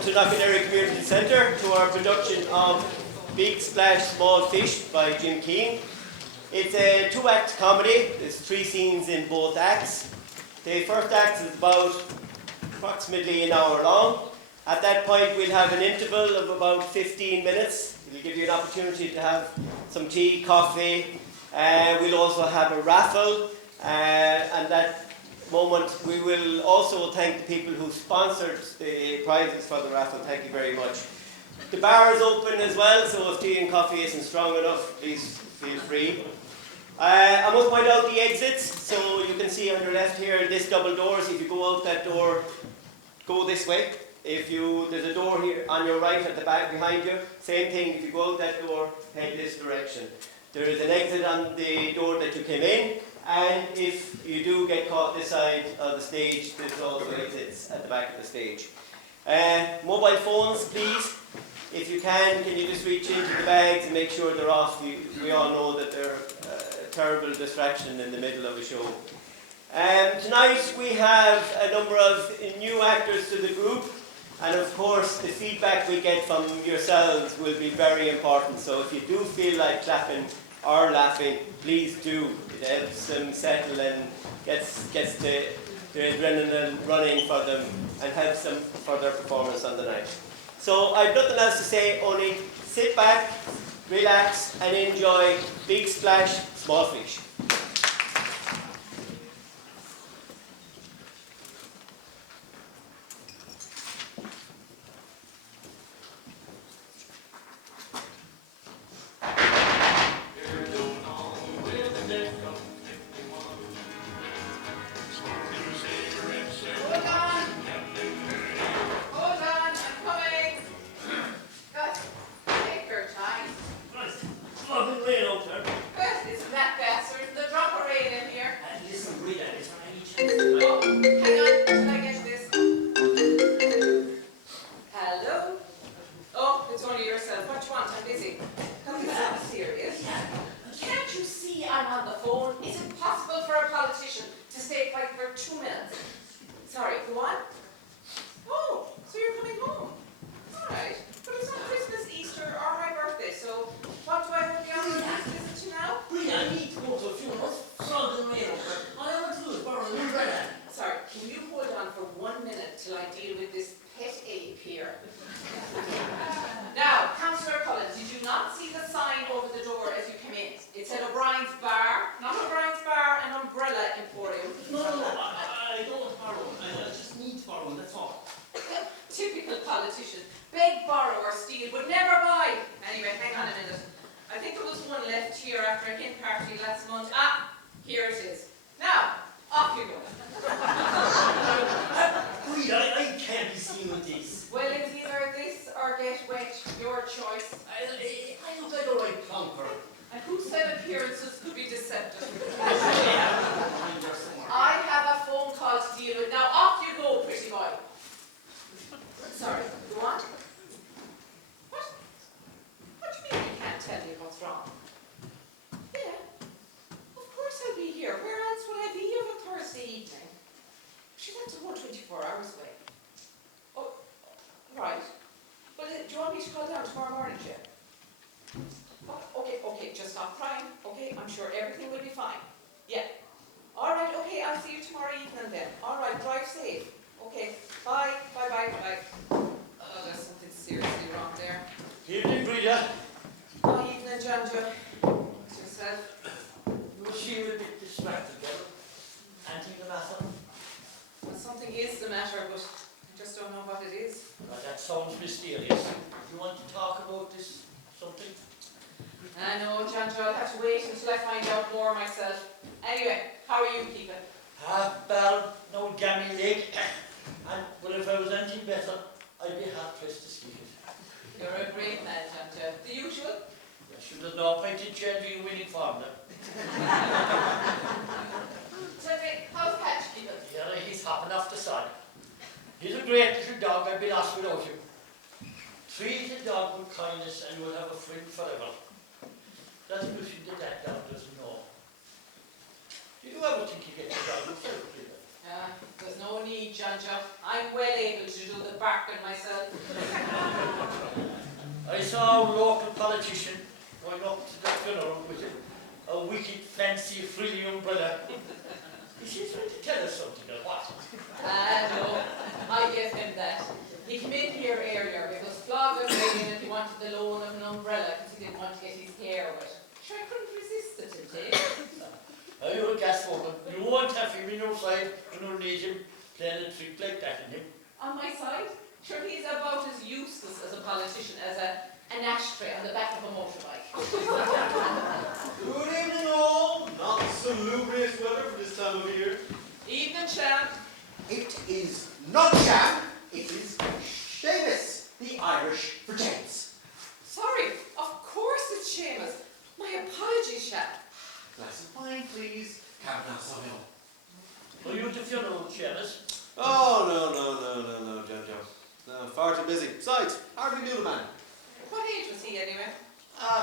welcome to Knockaderry Community Centre to our production of Big Splash Small Fish by Jim Keane. It's a two-act comedy. There's 3 scenes in both acts. The first act is about approximately an hour long. At that point we'll have an interval of about 15 minutes. It'll give you an opportunity to have some tea, coffee. We'll also have a raffle, and that moment we will also thank the people who sponsored the prizes for the raffle. Thank you very much. The bar is open as well, so if tea and coffee isn't strong enough, please feel free. I must point out the exits, so you can see on your left here this double doors. If you go out that door, go this way. There's a door here on your right at the back behind you. Same thing, if you go out that door, head this direction. There is an exit on the door that you came in, and if you do get caught this side of the stage, there's also exits at the back of the stage. Mobile phones, please. If you can you just reach into the bags and make sure they're off? We all know that they're a terrible distraction in the middle of a show. Tonight we have a number of new actors to the group, and of course the feedback we get from yourselves will be very important. So if you do feel like clapping or laughing, please do. It helps them settle and gets the adrenaline running for them and helps them for their performance on the night. So I've nothing else to say, only sit back, relax and enjoy Big Splash Small Fish. There's no need, John. I'm well able to do the bar parking myself. I saw a local politician going up to the funeral with a wicked, fancy, frilly umbrella. Is he trying to tell us something or what? No, I give him that. He came in here earlier, it was flogging raining and he wanted the loan of an umbrella because he didn't want to get his hair wet. Sure, I couldn't resist the temptation. Oh, you're a gas woman. You won't have him in your side when you need him playing a trick like that in him. On my side? Sure, he's about as useless as a politician as an ashtray on the back of a motorbike. Good evening all. Not salubrious weather for this time of year. Evening, Shan. It is not jam, it is Seamus, the Irish for James. Sorry, of course it's Seamus. My apologies, Shan. Glass of wine, please. Cabernet Sauvignon. Are you at the funeral, Seamus? Oh, no, Joe. No, far too busy. Besides, hardly knew the man. What age was he anyway?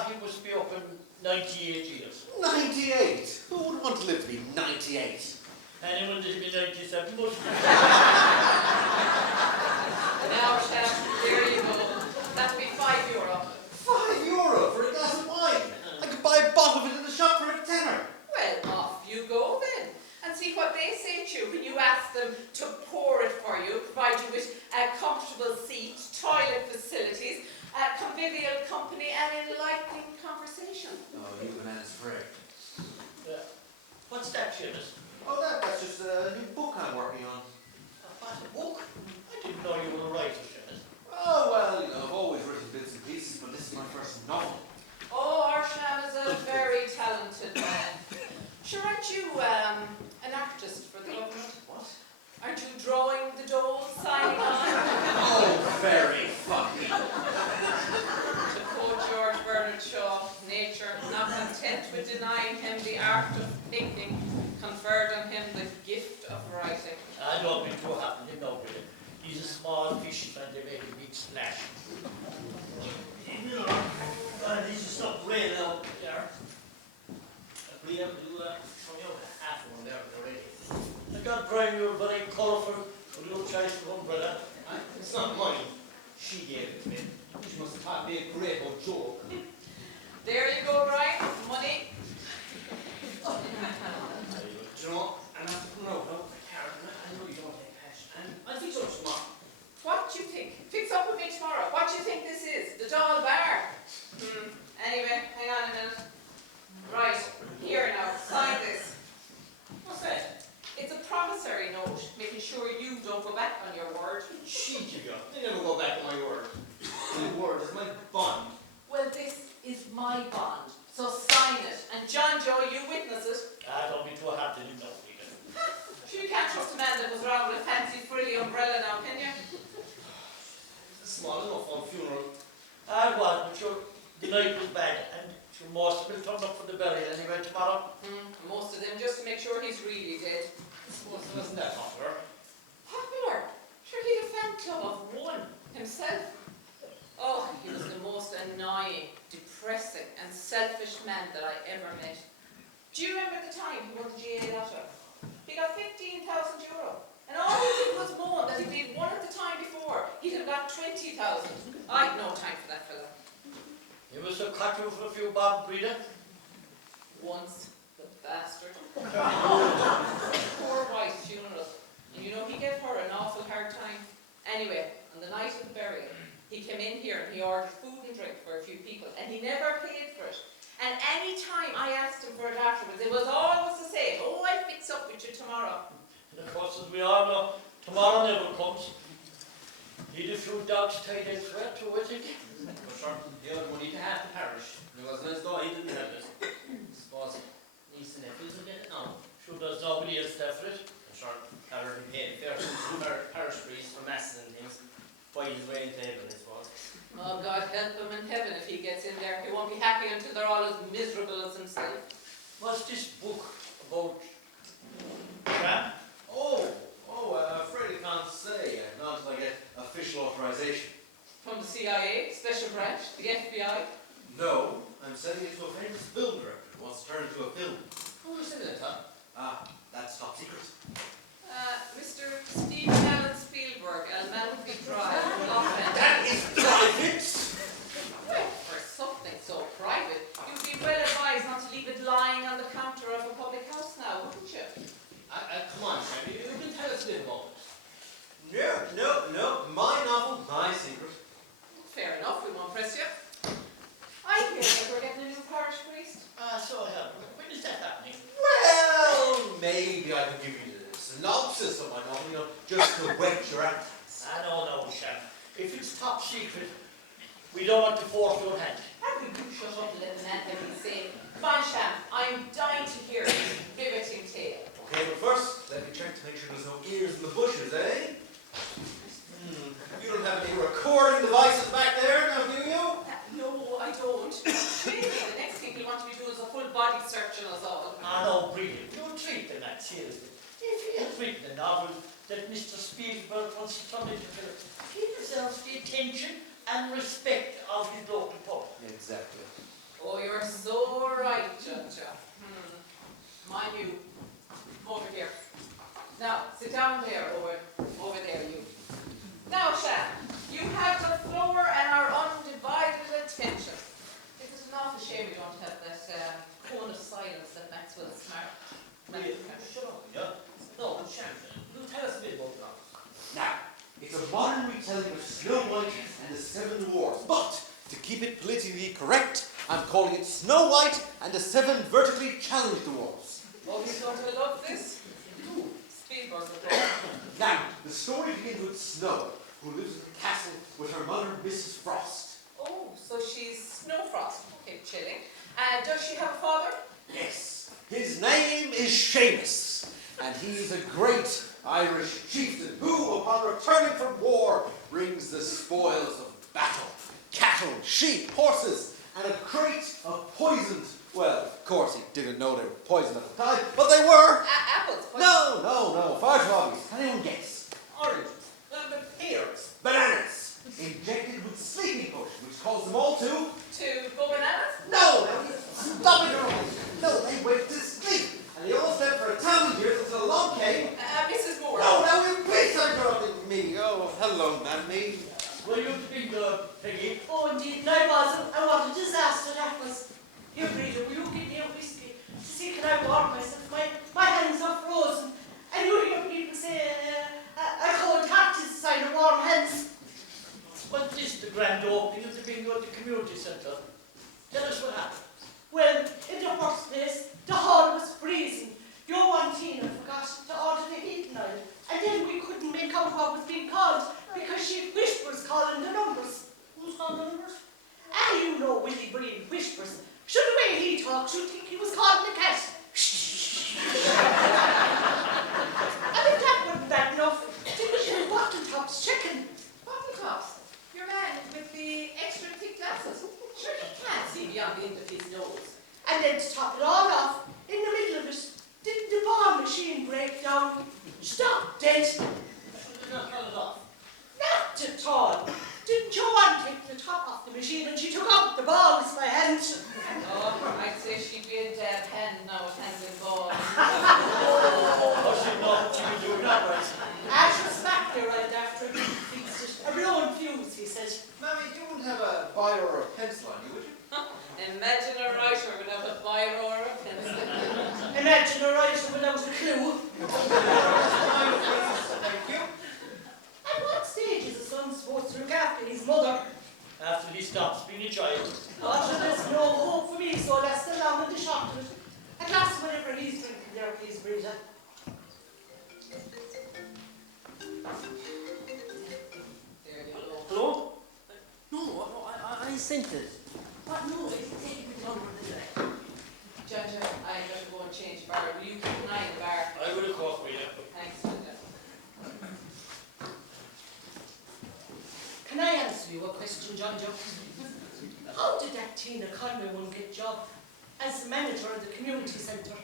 He must be up in 98 years. 98? Who would want to live to be 98? Anyone that'll be 97 must be. Now, Shan, there you go. That'll be €5. €5 for a glass of wine? I could buy a bottle of it in the shop for a tenner. Well, off you go then. And see what they say to you when you ask them to pour it for you, provide you with a comfortable seat, toilet facilities, convivial company, and enlightening conversation. Oh, you the man's free. What's that, Seamus? Oh, that's just a new book I'm working on. What, a book? I didn't know you were a writer, Seamus. Oh, well, I've always written bits and pieces, but this is my first novel. Oh, our Shan is a very talented man. Sure, aren't you an artist for the government? What? Aren't you drawing the dole, signing on? Oh, very funny. To quote George Bernard Shaw, nature, not content with denying him the art of picking, conferred on him the gift of writing. I don't be too happy to know with him. He's a small fish and they make a big splash. These are stuff rain out there. We have to do from your half one there already. I got brand new, very colourful, a little choice of umbrella. It's not money. She gave it to me. She must have thought me a great old joke. There you go, Ryan. Money. You know, I'm not putting out no carrot. I know you don't take cash. And I'll fix up tomorrow. What do you think? Fix up with me tomorrow. What do you think this is? The Doll Bar? Anyway, hang on a minute. Right, here now, sign this. What's that? It's a promissory note, making sure you don't go back on your word. Cheat you go. They never go back on my word. My word is my bond. Well, this is my bond, so sign it. And John Joe, you witness it. I don't be too happy to know either. Sure, you can't trust a man that was around with a fancy frilly umbrella now, can you? It's a small enough on funeral. I was, but sure, the night was bad, and sure most will turn up for the burial anyway tomorrow. Most of them, just to make sure he's really dead. I suppose it wasn't that popular. Popular? Sure, he had a fan club of one himself. Oh, he was the most annoying, depressing, and selfish man that I ever met. Do you remember the time he won the GA lotto? He got €15,000. And all he did was moan that if he'd won it the time before, he'd have got 20,000. I'd no time for that fellow. He was a cut you for a few bob, Breda. Once, the bastard. Poor wife's funeral. And you know, he gave her an awful hard time. Anyway, on the night of the burial, he came in here and he ordered food and drink for a few people, and he never paid for it. And any time I asked him for it afterwards, it was always the same. Oh, I'll fix up with you tomorrow. And of course, as we all know, tomorrow never comes. He'd a few dogs tied elsewhere too, I think. For sure, he owed money to half the parish. It wasn't as though he didn't have it. I suppose niece and nephews will get it now. Sure does nobody else there for it. I'm sure Harry paid fair parish priests for masses and things. Fight his way into heaven, I suppose. Oh, God help him in heaven if he gets in there. He won't be happy until they're all as miserable as himself. What's this book about? Crap? Afraid I can't say. Not until I get official authorization. From the CIA, Special Branch, the FBI. No, I'm sending it to a famous film director who wants to turn it into a film. Who are you sending it to? That's top secret. Mr. Stephen Allen Spielberg, Amalfi Drive. director of a public house now, wouldn't you? Come on, Shem, you can tell us a bit about it. No. My novel, my secret. Fair enough, we won't press you. I hear that we're getting a new parish priest. So I have. When is that happening? Well, maybe I can give you the synopsis of my novel, you know, just to whet your appetites. No, Shem. If it's top secret, we don't want to force your hand. How could you shut up, little man, like he's saying? Come on, Sham, I'm dying to hear this riveting tale. Okay, but first, let me check to make sure there's no ears in the bushes, eh? You don't have any recording devices back there, now do you? No, I don't. Really, the next thing we want to be doing is a full body search on us all. No, really. Don't treat the man seriously. If he has written a novel that Mr. Spielberg wants to turn into a film, he deserves the attention and respect of his local public. Exactly. Oh, you're so right, Judge. Mind you, over here. Now, sit down there, over there, you. Now, Sham, you have the floor and our undivided attention. It is an awful shame we don't have that cone of silence that Maxwell Smart. Shut up, yeah? No, Shem, you tell us a bit about the novel. Now, it's a modern retelling of Snow White and the Seven Dwarfs, but to keep it politically correct, I'm calling it Snow White and the Seven Vertically Challenged Dwarfs. Oh, he's going to love this. Spielberg will go. Now, the story begins with Snow, who lives in the castle with her mother, Mrs. Frost. Oh, so she's Snowfrost. Okay, chilling. Does she have a father? Yes, his name is Seamus, and he's a great Irish chieftain who, upon returning from war, brings the spoils of battle, cattle, sheep, horses, and a crate of poisoned. Well, of course, he didn't know they were poisoned at the time, but they were. Apples. No, far too obvious. Can anyone guess? Oranges. Pears. Bananas, injected with sleeping potion, which caused them all to... To go bananas? No, stop it, everyone. No, they went to sleep, and they all slept for 1,000 years until along came... Mrs. Moore. No, you please stop interrupting me. Oh, hello, Mammy. Were you to be Peggy? Oh, indeed, no, I wasn't. Oh, what a disaster that was. Here, Breda, will you give me a whiskey to see can I warm myself? My hands are frozen. And you hear people say a cold heart is a sign of warm hands. Was this the grand opening of the bingo at the community centre? Tell us what happened. Well, in the first place, the hall was freezing. Your one Tina forgot to order the heating oil. And then we couldn't make out what was being called because she whispers calling the numbers. Who's calling the numbers? You know Willie Breen whispers. Should the way he talks, you'd think he was calling the cat. And if that wasn't bad enough, did we hear bottle tops chicken? Bottle tops. Your man with the extra thick glasses. Sure, he can't see beyond the end of his nose. And then to top it all off, in the middle of it, didn't the bar machine break down? Stop dead. Should they not turn it off? Not at all. Didn't Joanne take the top off the machine and she took out the balls by hand? Oh, I'd say she'd be a dab hand now with hands and balls. Oh, she know what she can do that right. Ash was back there right after he fixed it. A blown fuse, he said. Mammy, you wouldn't have a biro or a pencil on you, would you? Imagine a writer without a biro or a pencil. Imagine a writer without a clue. Thank you. At what stage is a son supposed to look after his mother? After he stops being a child. Oh, there's no hope for me, so that's the long and the short of it. A glass of whatever he's drinking there, please, Brita. There you go. Hello? No, I sent it. What? No, it's taking longer than that. Judge, I got to go and change the bar. Will you keep an eye on the bar? I would of course be there. Thanks, Judge. Can I answer you a question, John Joe? How did that Tina Conway one get job as the manager of the community centre?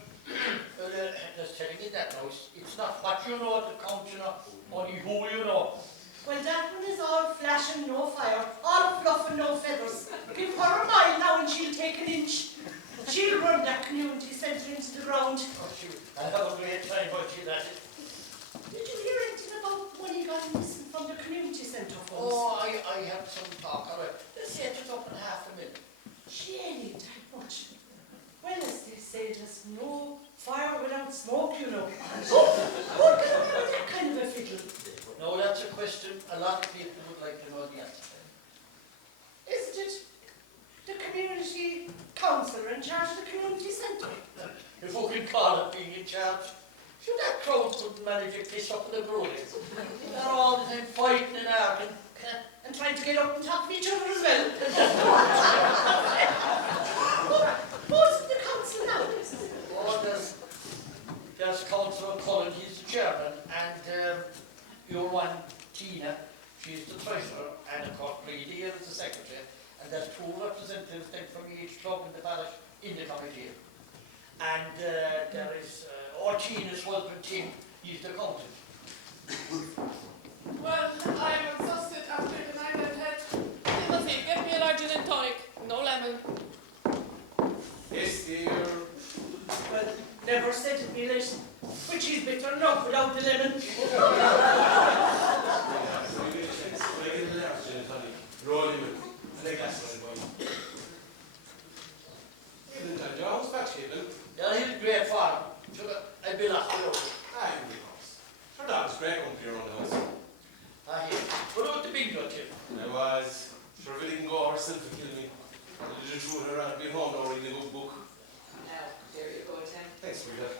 Well, just telling you that now, it's not what you know that counts, you know, only who you know. Well, that one is all flash and no fire, all fluff and no feathers. Give her a mile now and she'll take an inch. She'll run that community centre into the ground. Oh, shoot. I'll have a great time watching that. Did you hear anything about money gone missing from the community centre funds? Oh, I have some talk of it. They said it's up in $500,000. She ain't that much. Well, as they say, there's no smoke, you know. What can I have that kind of a fiddle? No, that's a question a lot of people would like to know the answer to. Isn't it the community councillor in charge of the community centre? If who can call it being in charge? Sure, that crowd couldn't manage to piss up in the brewers. They're all the time fighting and arguing. And trying to get up and talk to each other as well. Who's the council now? Oh, there's Councillor Cullen, he's the chairman, and your one, Tina, she's the treasurer, and of course Brady here is the secretary, and there's 2 representatives then from each club in the parish in the committee. And there is Tina's husband Tim, he's the accountant. Well, I am exhausted after the night I've had. Timothy, get me a large gin and tonic. No lemon. Yes, dear. Well, never said it'd be late. Which is bitter enough without the lemon. Yeah, he's a great farm. I'd be lost without it. Sure, that was great going to your own house. I hear. What about the bingo, Tim? I was. Sure, if it didn't go herself to kill me. I did it through her and be home now reading a good book. Now, there you go, Tim. Thanks, sweetheart.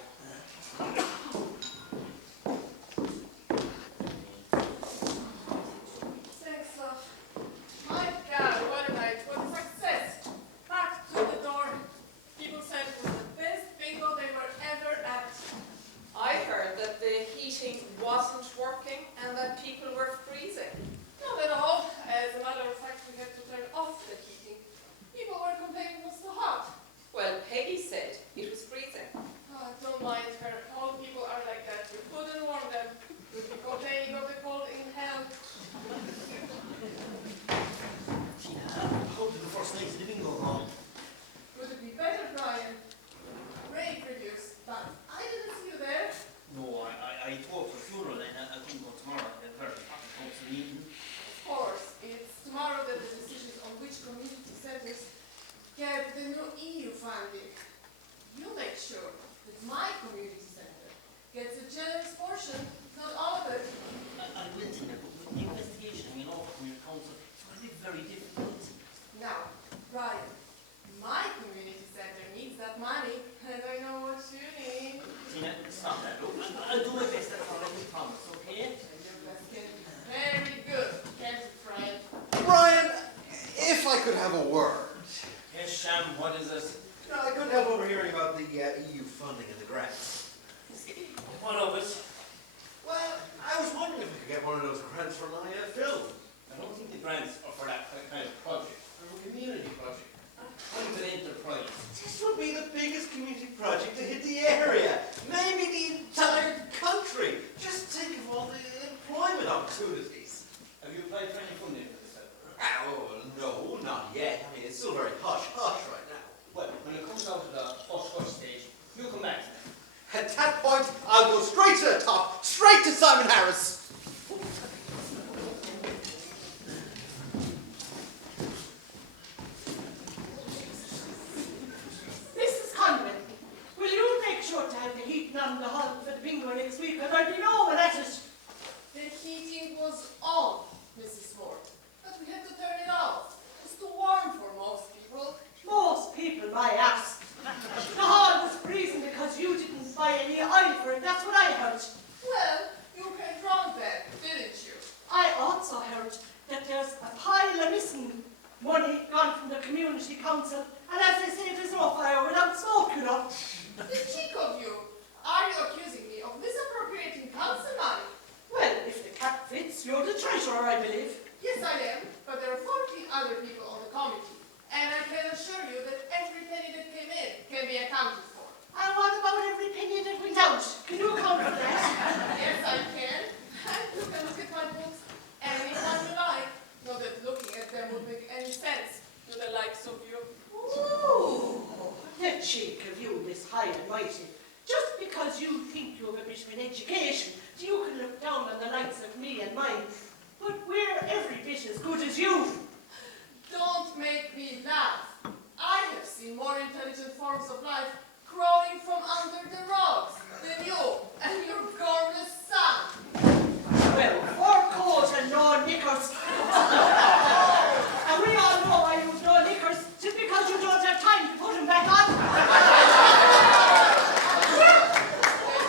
Thanks, love. My God, what a night. What a success. Back to the door. People said it was the best bingo they were ever at. I heard that the heating wasn't working and that people were freezing. Not at all. As a matter of fact, we had to turn off the heating. People were complaining it was too hot. Well, Peggy said it was freezing. Oh, don't mind her. All people are like that. We couldn't warm them. Complaining of the cold in hell. Tina, how did the first night of the bingo go? Would it be better, Brian? Rave reviews, but I didn't see you there. No, I talked for funeral and I couldn't go tomorrow. I've heard the council meeting. Of course, it's tomorrow that the decision on which community centres get the new EU funding. You make sure that my community centre gets a generous portion, not all of it. I will, Tina, but with the investigation, from your council, it's going to be very difficult. Now, Brian, my community centre needs that money, and I know what you need. Tina, stop that. Look, I'll do my best, that's all I can promise, okay? And your best can be very good, can't you, Brian? Brian, if I could have a word. Yes, Sham, what is it? No, I couldn't help overhearing about the EU funding and the grants. One of us. Well, I was wondering if we could get one of those grants for my film. I don't think the grants are for that kind of project. They're a community project. Kind of an enterprise. This would be the biggest community project to hit the area. Maybe the entire country. Just think of all the employment opportunities. Have you applied for any funding for this? Oh, no, not yet. I mean, it's still very hush-hush right now. Well, when it comes down to the first stage, you come back to me. At that point, I'll go straight to the top, straight to Simon Harris. Mrs. Conway, will you make sure to have the heating on the hall for the bingo next week? Because I'll be no one at it. The heating was on, Mrs. Ford, but we had to turn it off. It was too warm for most people. Most people, my ass. The hall was freezing because you didn't buy any oil for it. That's what I heard. Well, you came wrong then, didn't you? I also heard that there's a pile of missing money gone from the community council. And as they say, there's no fire without smoke, you know. The cheek of you! Are you accusing me of misappropriating council money? Well, if the cap fits, you're the treasurer, I believe. Yes, I am, but there are 14 other people on the committee, and I can assure you that every penny that came in can be accounted for. And what about every penny that went out? Can you account for that? Yes, I can. And you can look at my books anytime you like. Not that looking at them would make any sense to the likes of you. Ooh, the cheek of you, Miss High and Mighty. Just because you think you have a bit of an education, you can look down on the likes of me and mine. But we're every bit as good as you. Don't make me laugh. I have seen more intelligent forms of life crawling from under the rocks. than you and your gorgeous son. Well, four coats and no knickers. And we all know why you've no knickers, just because you don't have time to put them back on. The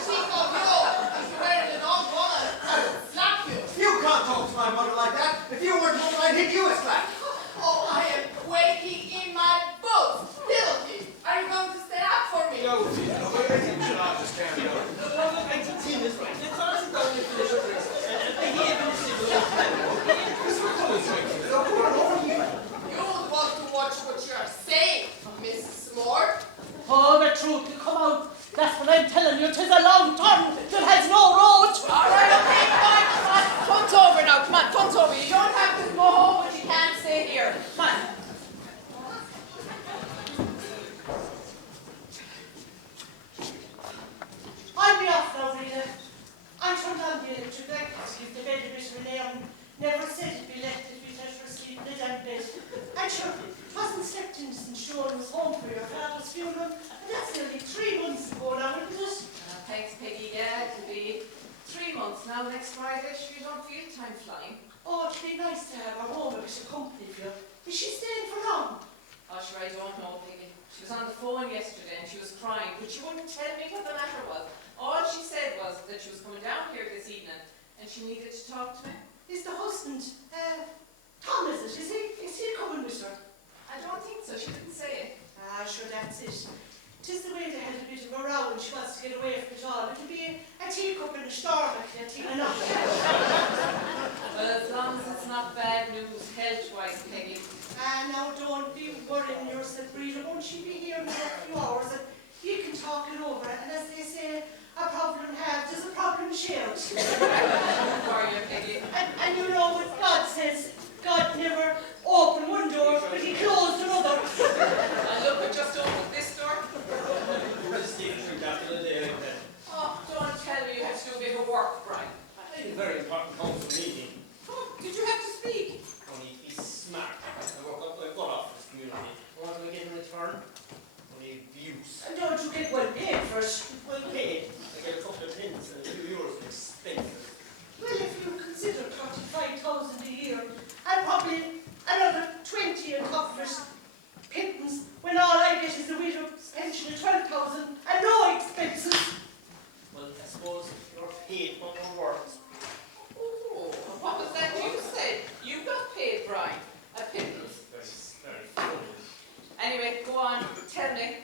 cheek of you is wearing an old woman. I'll slap you. You can't talk to my mother like that. If you weren't home, I'd hit you a slap. Oh, I am quaking in my boots. Timothy, are you going to stand up for me? No, you should not just carry on. Look, I think Tina's right. Let's all sit down and finish our drinks and behave in a civil way. This will come as right. You want to watch what you are saying, Mrs. Moore. Oh, the truth will come out. That's what I'm telling you. 'Tis a long turn that has no road. All right, okay, fine, come on. Punt over now, come on, punt over. You don't have to go home, but you can't stay here. Come on. I'll be off now, Rita. I turned on the electric light to give the bed a bit of an air. Never said it'd be left if we'd let her sleep in the damn bed. And sure, wasn't slept in since Sean was home for your father's funeral. And that's nearly 3 months ago now, isn't it? Thanks, Peggy. Yeah, it'll be 3 months now next Friday. Sure, you don't feel time flying. Oh, it'd be nice to have her home, a bit of company for you. Is she staying for long? Oh, sure, I don't know, Peggy. She was on the phone yesterday and she was crying, but she wouldn't tell me what the matter was. All she said was that she was coming down here this evening and she needed to talk to me. Is the husband, Tom, is it? Is he coming with her? I don't think so. She didn't say it. Ah, sure, that's it. 'Tis the way they had a bit of a row and she wants to get away from it all. It'll be a teacup and a storm, I think, enough. Well, as long as it's not bad news health-wise, Peggy. And now don't be worrying yourself, Rita. Won't she be here in a few hours and you can talk it over. And as they say, a problem halved is a problem shared. Don't worry, Peggy. And you know what God says, God never opened one door, but he closed another. And look, we just opened this door. Just take a drink after the day like that. Oh, don't tell me you have to do a bit of work, Brian. I had a very important council meeting. Oh, did you have to speak? Only be smart. I work up my butt off this community. What do I get in return? Only abuse. And don't you get well paid for it? Well paid. I get a couple of pins and a few euros in expenses. Well, if you consider 35,000 a year, and probably another 20 in comfort pittance, when all I get is a widow's pension of 12,000 and no expenses. Well, I suppose you're paid what you're worth. Oh, what was that you said? You got paid, Brian. A pittance. Very foolish. Anyway, go on. Tell me.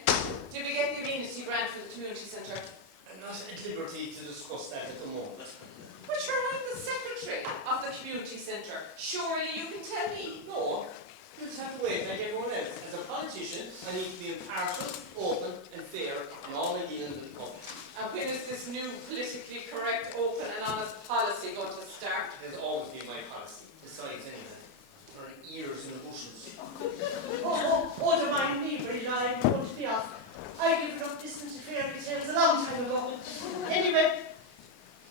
Did we get the immunity grant for the community centre? I'm not at liberty to discuss that at the moment. But you're not the secretary of the community centre. Surely you can tell me. No, you just have to wait like everyone else. As a politician, I need to be impartial, open, and fair in all my dealings with the public. And when is this new politically correct, open and honest policy going to start? It has always been my policy, besides anything. For years in the bushes. Oh, don't mind me, Brilla, I'm going to be off. I gave up listening to fairy tales a long time ago. Anyway,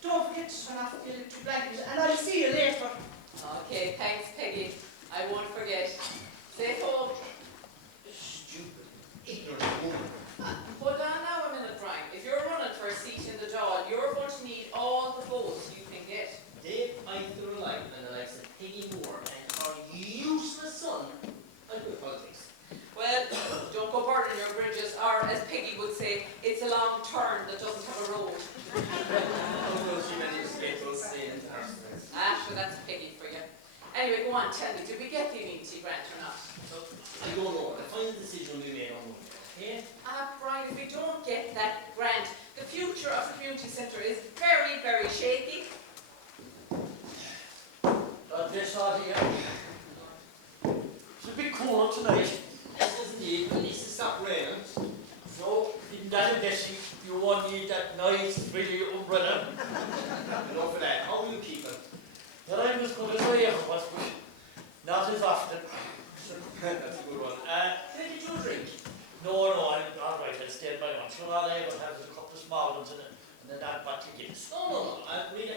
don't forget to turn off the electric blanket, and I'll see you later. Okay, thanks, Peggy. I won't forget. Stay home. Stupid, ignorant woman. Hold on now a minute, Brian. If you're running for a seat in the Dáil, you're going to need all the votes you can get. Dave, I feel rely on the likes of Peggy Moore and her useless son on good politics. Well, don't go burning your bridges, or as Peggy would say, it's a long turn that doesn't have a road. Although she managed to get those saying to her. Sure, that's Peggy for you. Anyway, go on, tell me, did we get the immunity grant or not? I don't know. The final decision will be made on Monday. Okay? Brian, if we don't get that grant, the future of the community centre is very, very shaky. This out here. It's a bit cooler tonight. Yes, indeed. At least it's not raining. So, in that I'm guessing, you won't need that nice, pretty umbrella. Enough of that. How will you keep it? Well, I'm as good as I ever was, but not as often. That's a good one. Where did you drink? No, I'm all right. I'll stay at my lunch. All I ever have is a couple of small ones and then that bottle of Guinness. No. Really,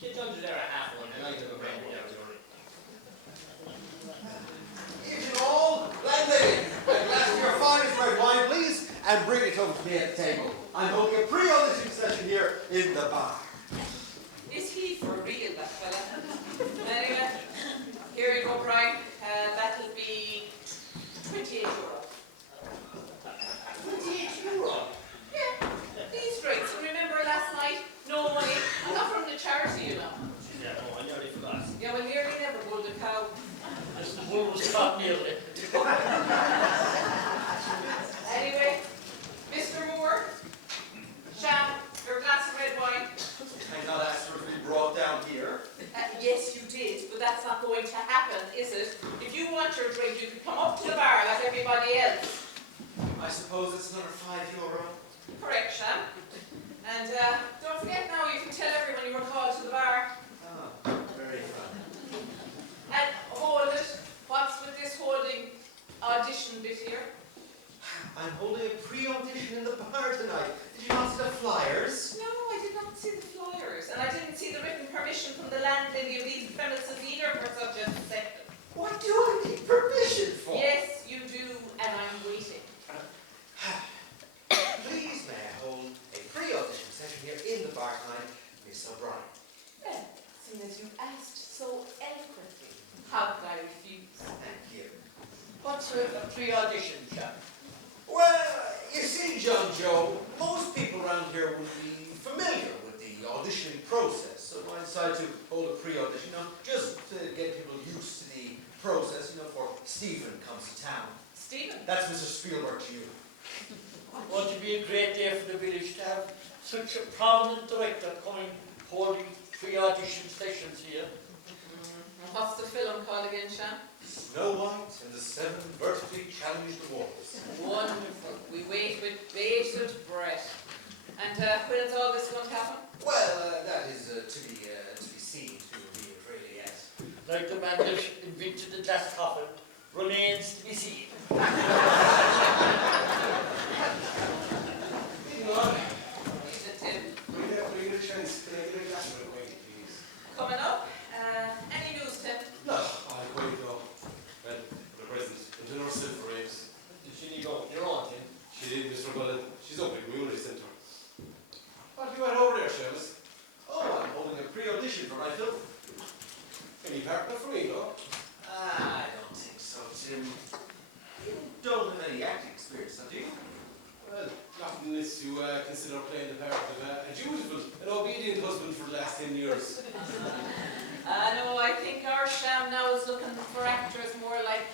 get down to there a half one and I have a bread there. Evening all, landlady. A glass of your finest red wine, please, and bring it over to me at the table. I'm holding a pre-audition session here in the bar. Is he for real, that fella? Anyway, here you go, Brian. That'll be €28. €28? Yeah, these drinks. Remember last night? No money. Not from the charity, you know. Yeah, no, I nearly forgot. Yeah, well, nearly never pulled a cow. As the bull was caught nearly. Anyway, Mr. Moore, Sham, your glass of red wine. I not asked for it to be brought down here. Yes, you did, but that's not going to happen, is it? If you want your drink, you can come up to the bar like everybody else. I suppose it's another €5. Correct, Sham. And don't forget now, you can tell everyone you were called to the bar. Ah, very fine. And hold it. What's with this holding audition bit here? I'm holding a pre-audition in the bar tonight. Did you not see the flyers? No, I did not see the flyers, and I didn't see the written permission from the landlady of these premises either for such a second. What do I need permission for? Yes, you do, and I'm waiting. Please may I hold a pre-audition session here in the bar tonight, Miss O'Brien? Well, seeing as you asked so eloquently, how could I refuse? Thank you. What's a pre-audition, chap? Well, you see, John Joe, most people around here would be familiar with the auditioning process, so I decided to hold a pre-audition, just to get people used to the process, before Stephen comes to town. Stephen? That's Mr. Spielberg to you. Won't it be a great day for the village to have such a prominent director coming, holding pre-audition sessions here? What's the film called again, Sham? Snow White and the Seven Vertically Challenged Dwarfs. Wonderful. We wait with bated breath. And when's all this going to happen? Well, that is to be seen, to reveal really, yes. Like the man that invented the glass coffin, remains to be seen. Hang on. Is it Tim? Will you get a chance? Can I get a glass of wine, please? Coming up. Any news, Tim? No, I'll wait though. Well, for the present, until her silver race. Did she go? You're on, Tim. She did, Mr. Bullen. She's up at the community centre. What have you had over there, Seamus? Oh, I'm holding a pre-audition for my film. Any partner for me, no? I don't think so, Tim. You don't have any acting experience, do you? Well, not unless you consider playing the part of a dutiful and obedient husband for the last 10 years. No, I think our Sham now is looking for actors more like,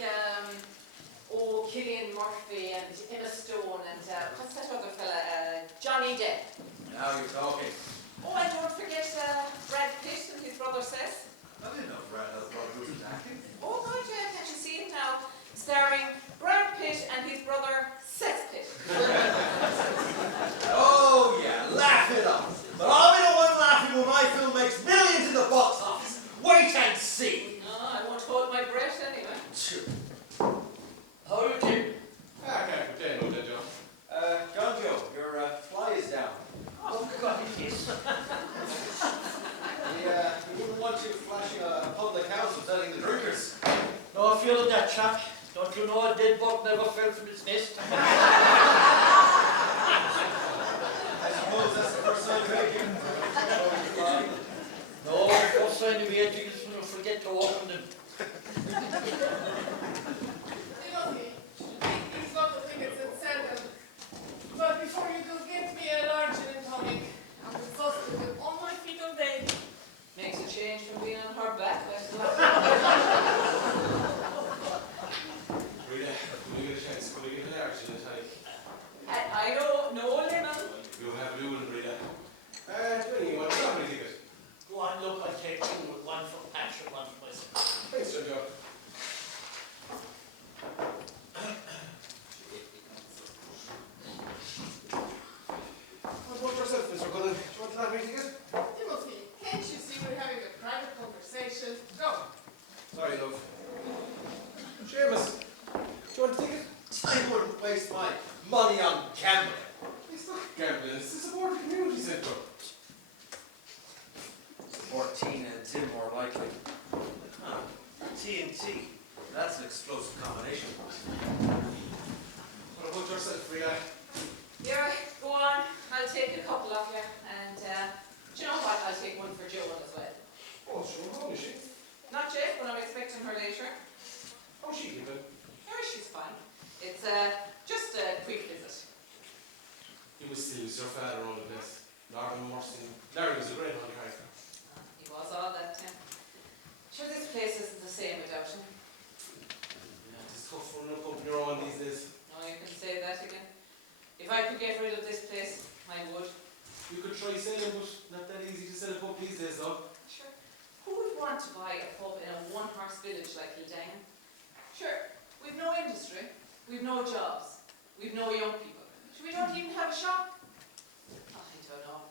Cillian Murphy and Emma Stone and, what's that other fella, Johnny Depp. Now you're talking. Oh, and don't forget Brad Pitt and his brother Seth. I didn't know Brad had a brother who was acting. Oh, God, yeah, can't you see it now? Starring Brad Pitt and his brother Seth Pitt. Oh, yeah, laugh it up. But I'll be the one laughing when my film makes millions in the box office. Wait and see. No, I won't hold my breath anyway. Sure. How are you, Tim? I can't complain about that, John. John Joe, your fly is down. Oh, God, it is. We wouldn't want you flashing a public house of telling the drinkers. No feeling that, chap. Don't you know a dead bug never fell from its nest? I suppose that's the first sign of aging. No, first sign of aging is when you forget to open them. Timothy, it's not the thing it's at 7. But before you do, get me a large gin and tonic. I'm exhausted and on my feet all day. Makes a change from being on her back. Rita, will you get a chance? Will you get an action in time? I know, no lemon. You have blue and Rita. When you want to have any ticket? Go on, look, I'll take two. One for Patch and one for myself. Thanks, John Joe. What about yourself, Mr. Cullen? Do you want to have any ticket? Timothy, can't you see we're having a private conversation? Go. Sorry, love. Seamus, do you want a ticket? I wouldn't waste my money on gambling. It's not gambling, it's to support the community centre. Support Tina and Tim more likely. Huh. TNT. That's an explosive combination. What about yourself, Rita? expecting her later. How's she keeping? Yeah, she's fine. It's just a quick visit. You must still lose your father all the place. Northern Morrison. Larry was a great one character. He was all that time. Sure, this place isn't the same without him. Yeah, it's tough running a company around these days. No, you can say that again. If I could get rid of this place, I would. You could try selling, but not that easy to sell a pub these days, though. Sure. Who would want to buy a pub in a one-horse village like Ledangan? Sure, we've no industry, we've no jobs, we've no young people. Sure, we don't even have a shop. Oh, I don't know.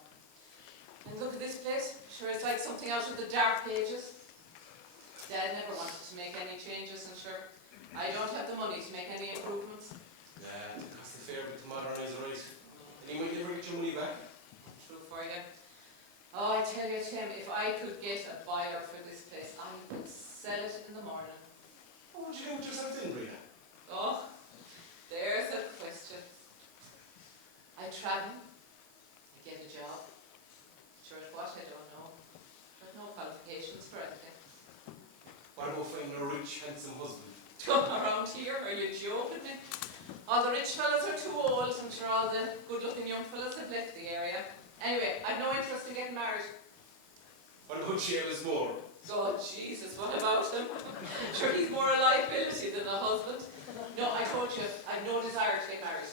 And look at this place. Sure, it's like something out of the dark ages. Dad never wanted to make any changes, and sure, I don't have the money to make any improvements. Nah, it costs a fair bit to modernise it, right? And you might never get your money back. True for you. Oh, I tell you, Tim, if I could get a buyer for this place, I would sell it in the morning. What would you do with yourself then, Rita? Oh, there's a question. I travel, I get a job. Sure, at what, I don't know. But no qualifications for anything. What about finding a rich, handsome husband? Around here, are you joking me? All the rich fellas are too old, and sure all the good-looking young fellas have left the area. Anyway, I've no interest in getting married. What about Seamus Moore? Oh, Jesus, what about him? Sure, he's more a liability than a husband. No, I told you, I've no desire to get married.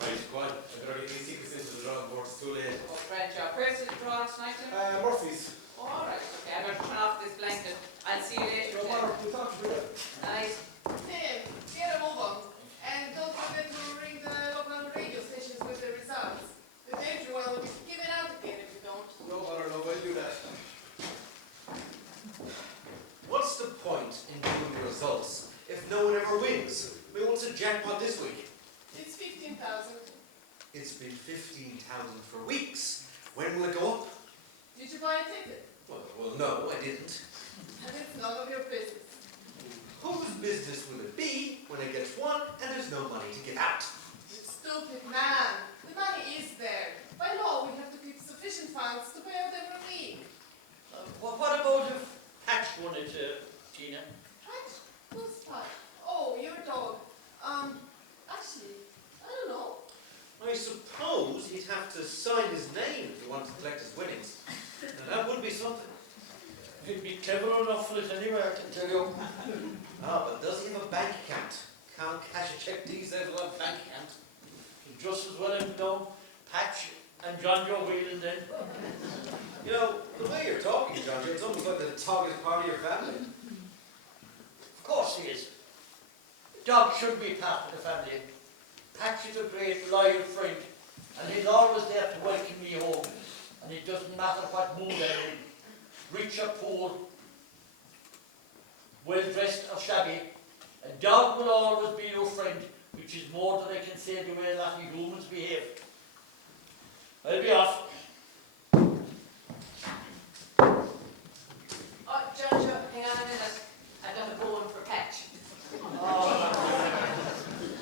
Right, go on. I better get these tickets into the drawing board. It's too late. Oh, friend job. Where's the draw tonight, Tim? Murphy's. All right, okay, I better turn off this blanket. I'll see you later, No Tim. matter, we'll talk to you. Night. Tim, get a move on. And don't forget to ring the local radio stations with the results. The danger one will be given out again if you don't. No matter, no, I'll do that. What's the point in doing the results if no one ever wins? I mean, what's a jackpot this week? It's 15,000. It's been 15,000 for weeks. When will it go up? Did you buy a ticket? Well, no, I didn't. And it's none of your business. Whose business will it be when it gets won and there's no money to give out? You stupid man. The money is there. By law, we have to keep sufficient funds to pay out every week. What about if Patch won it, Tina? Right? Who's Pat? Oh, your dog. Actually, I don't know. I suppose he'd have to sign his name if he wanted to collect his winnings. Now, that would be something. He'd be clever enough for it anyway, I can tell you. But does he have a bank account? Can't cash a check these days without a bank account. Just as well him down Patch and John Joe Whelan then. You know, the way you're talking, John, it's almost like the dog is part of your family. Of course he is. Dog should be part of the family. Patch is a great, loyal friend, and he's always there to welcome me home. And it doesn't matter what mood I'm in, rich or poor, well dressed or shabby, a dog will always be your friend, which is more than I can say the way a lot of humans behave. I'll be off. Oh, John Joe, hang on a minute. I've got a bone for Patch.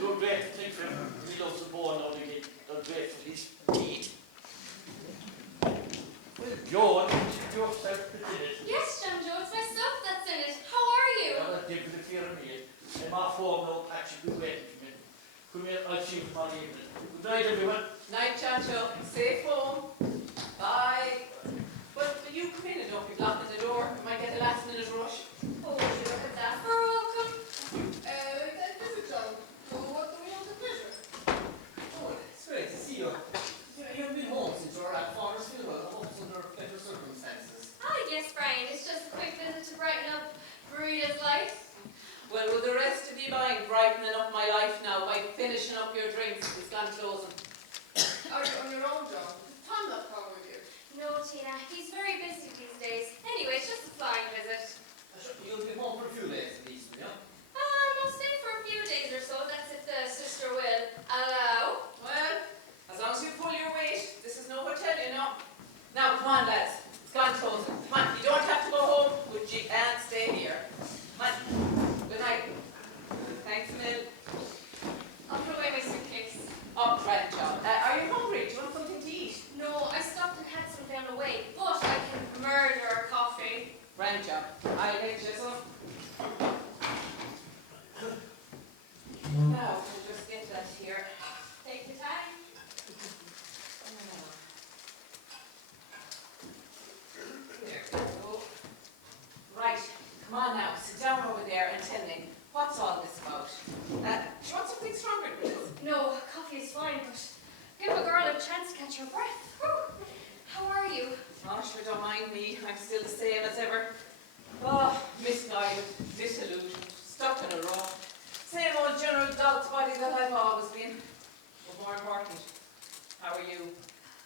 You're great to think for him. He loves the ball now again. You're great for his meat. Well, Joan, it's yourself that's in it. Yes, John Joe, it's myself that's in it. How are you? Well, I'll give you the fear of me. I'm off home now, Patch. You'll be waiting for me. Come here, I'll see you tomorrow evening. Good night, everyone. Night, John Joe. Safe home. Bye. But will you come in and don't be blocking the door? We might get a last minute rush. Oh, look at that. For welcome. This is John. What do we have the pleasure? Oh, it's great to see you. You haven't been home since you were at Father's funeral. I hope it's under better circumstances. Ah, yes, Brian. It's just a quick visit to brighten up Maria's life. Well, with the rest of you mind brightening up my life now by finishing up your drinks, it's gone closing. Are you on your own, John? Is Tom not come with you? No, Tina. He's very busy these days. Anyway, it's just a flying visit. You'll be home for a few days at least, yeah? I'll stay for a few days or so. That's if the sister will allow. Well, as long as you pull your weight, this is no hotel, you know. Now, come on, lads. It's gone closing. Come on, you don't have to go home, but you can stay here. Come on. Good night. Thanks, Mill. I'll put away my suitcase. Oh, right, John. Are you hungry? Do you want something to eat? No, I stopped and had some down the way, but I can murder a coffee. Right, John. I'll get you some. catch your breath. Whew. How are you? Oh, sure, don't mind me. I'm still the same as ever. Oh, misguided, disillusioned, stuck in a rut. Same old general dog's body that I've always been. But more important, how are you?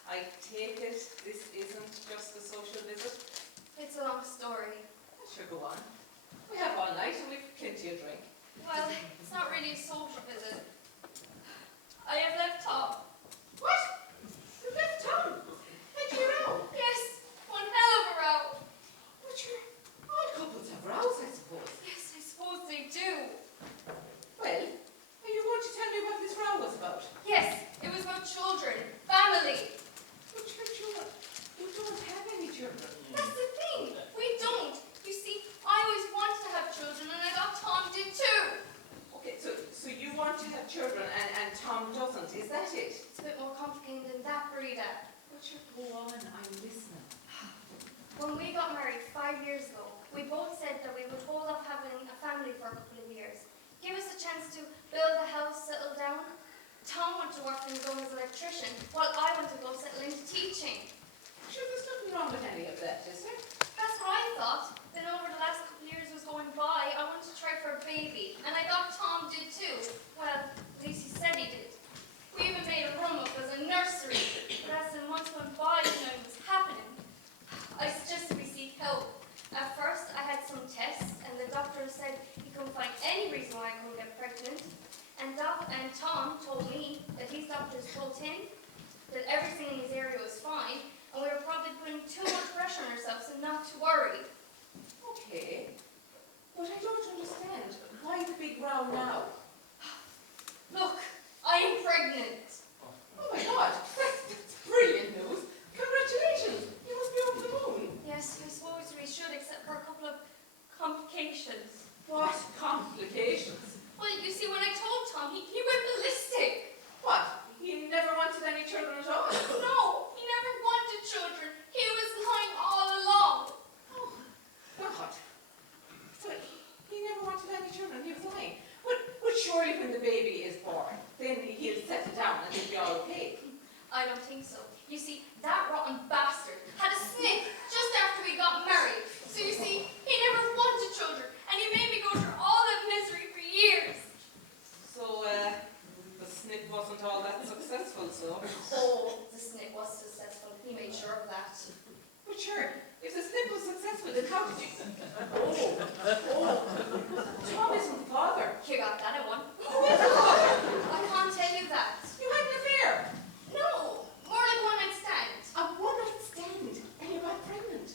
I take it this isn't just a social visit? It's a long story. Sure, go on. We have all night and we've plenty of drink. Well, it's not really a social visit. I have left Tom. What? You left Tom? And you row? Yes, one hell of a row. But you're all couples have rows, I suppose. Yes, I suppose they do. Well, are you going to tell me what this row was about? Yes, it was about children, family. But you don't have any children. That's the thing. We don't. You see, I always wanted to have children, and I thought Tom did too. Okay, so you want to have children and Tom doesn't, is that it? It's a bit more complicated than that, Breda. But you go on, I'm listening. When we got married 5 years ago, we both said that we would hold off having a family for a couple of years. Give us a chance to build a house, settle down. Tom went to work in his own as an electrician, while I went to go settle into teaching. Sure, there's nothing wrong with any of that, is there? That's what I thought. Then over the last couple of years was going by, I wanted to try for a baby. And I thought Tom did too. Well, at least he said he did. We even made a room up as a nursery. But as the months went by and nothing was happening, I suggested we seek help. At first, I had some tests, and the doctor said he couldn't find any reason why I couldn't get pregnant. And Tom told me that his doctors told him that everything in his area was fine, and we were probably putting too much pressure on ourselves and not to worry. Okay. But I don't understand. Why the big row now? Look, I am pregnant. Oh my God, that's brilliant news. Congratulations. You must be over the moon. Yes, I suppose we should, except for a couple of complications. What complications? Well, you see, when I told Tom, he went ballistic. What? He never wanted any children at all? No, he never wanted children. He was lying all along. Oh, God. So he never wanted any children, he was lying. But surely when the baby is born, then he'll settle down and it'll be all okay. I don't think so. You see, that rotten bastard had a snip just after we got married. So you see, he never wanted children, and he made me go through all that misery for years. So, the snip wasn't all that successful, so. Oh, the snip was successful. He made sure of that. But sure, if the snip was successful, then how did you... Oh, Tom isn't the father. You got that at one. Who is the father? I can't tell you that. You had an affair. No, more like one night stand. A one-night stand, and you got pregnant.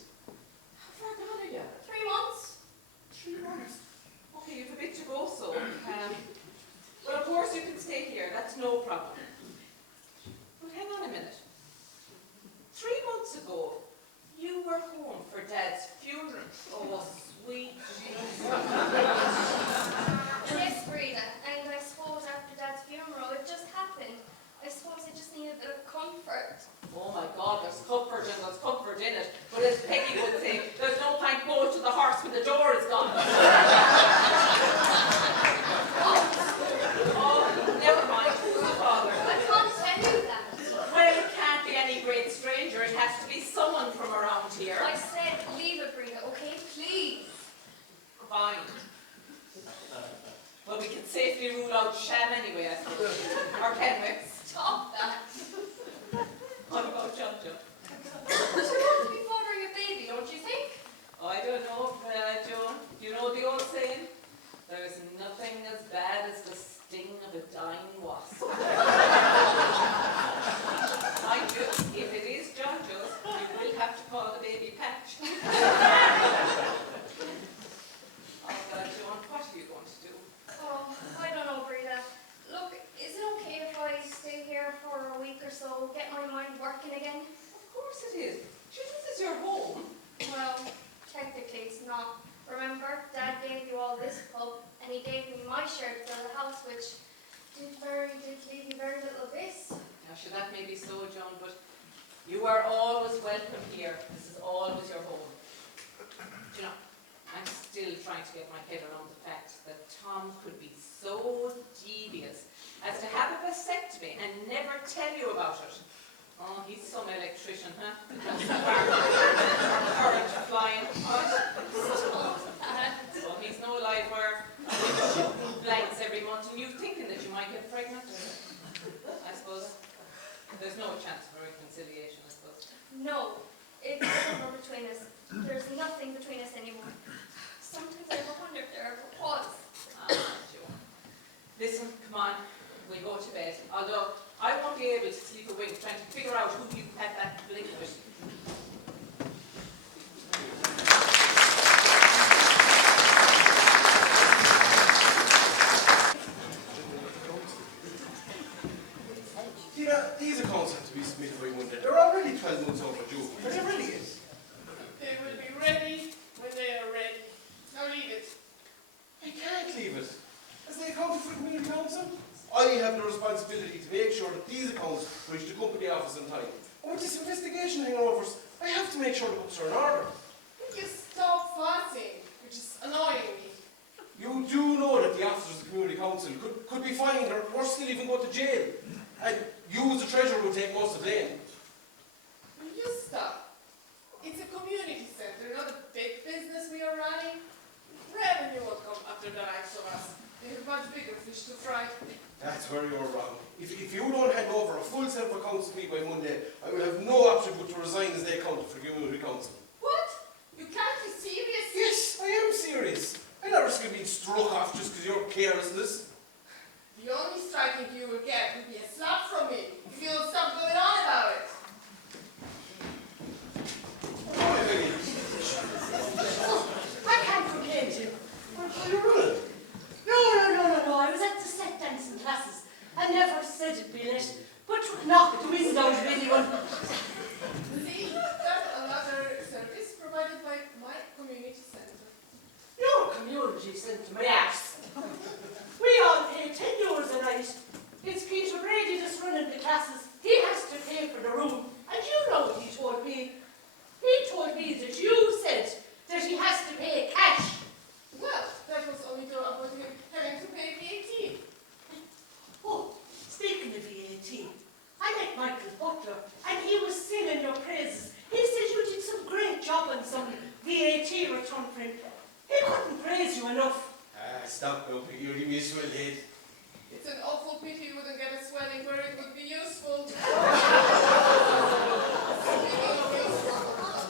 How far gone are you? 3 months. 3 months. Okay, you've a bit to go, so. But of course you can stay here, that's no problem. But hang on a minute. 3 months ago, you were home for Dad's funeral. Oh, sweet Jesus. Yes, Breda, and I suppose after Dad's funeral, it just happened. I suppose I just needed a bit of comfort. Oh my God, there's comfort and there's comfort in it. But as Peggy would say, there's no point going to the horse when the door is gone. Oh, never mind. Who's the father? I can't tell you that. Well, it can't be any great stranger. It has to be someone from around here. I said leave it, Breda, okay? Please. Fine. Well, we can safely rule out sham anyway, I suppose. Or can we? Stop that. What about John John? But you want to be fathering a baby, don't you think? I don't know, Joan. You know the old saying? There's nothing as bad as the sting of a dying wasp. Mind you, if it is John Joe's, you will have to call the baby Patch. Oh, God, Joan, what are you going to do? Oh, I don't know, Breda. Look, is it okay if I stay here for a week or so, get my mind working again? Of course it is. Sure, this is your home. Well, technically it's not. Remember, Dad gave you all this pub, and he gave me my share to build a house, which did leave you very little of this. Now, sure, that may be so, Joan, but you are always welcome here. This is always your home. Do you know, I'm still trying to get my head around the fact that Tom could be so devious as to have a vasectomy and never tell you about it. Oh, Fiona. Courage flying. Well, he's no live wire. Blanks every month, and you thinking that you might get pregnant? I suppose. There's no chance for reconciliation, I suppose. No, it's over between us. There's nothing between us anymore. Sometimes I wonder if there ever was. Sure. Listen, come on, we'll go to bed. Although I won't be able to sleep a wink trying to figure out who you had that blink with. These accounts have to be submitted by Monday. They're already 12 months overdue. Are they ready yet? They will be ready when they are ready. Now leave it. I can't leave it. As the accountant for the community council, I have the responsibility to make sure that these accounts reach the company office on time. And with this investigation hanging over us, I have to make sure the books are in order. Will you stop fussing, which is annoying me? You do know that the officers of the community council could be fined or worse still even go to jail. And you as the treasurer would take most of the blame. Will you stop? It's a community centre, not a big business we are running. Revenue will come after the likes of us. They have much bigger fish to fry. That's where you're wrong. If you don't hand over a full set of accounts to me by Monday, I will have no option but to resign as the accountant for the community council. What? You can't be serious? Yes, I am serious. I never risk being struck off just because of your carelessness. The only striking you will get will be a slap from me if you don't stop going on about it. I can't complain to you. Are you running? No. I was at the set dancing classes. I never said it'd be late. But knock the whistle out of anyone. See, that's another service provided by my community centre. Your community centre, my arse. We all pay €10 a night. It's Peter Brady that's running the classes. He has to pay for the room. And you know what he told me. He told me that you said that he has to pay cash. Well, that was only to avoid him having to pay VAT. Oh, speaking of VAT, I met Michael Butler and he was singing your praises. He said you did some great job on some VAT return for him. He couldn't praise you enough. Stop now, Piggy. You're giving me a swell head. It's an awful pity you wouldn't get a swelling where it would be useful.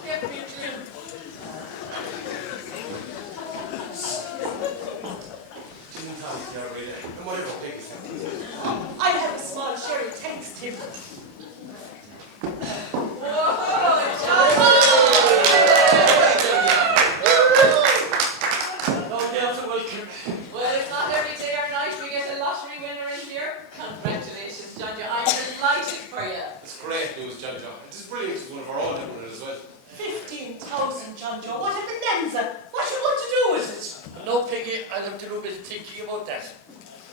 Get me a drink. I have a small sherry, thanks, Tim. Well, it's not every day or night we get a lottery winner in here. Congratulations, John. I'm delighted for you. It's great news, John John. It is brilliant to one of our own that won it as well. 15,000, John Joe. What a bonanza. What you want to do with it? No, Peggy, I'll have to do a bit of thinking about that.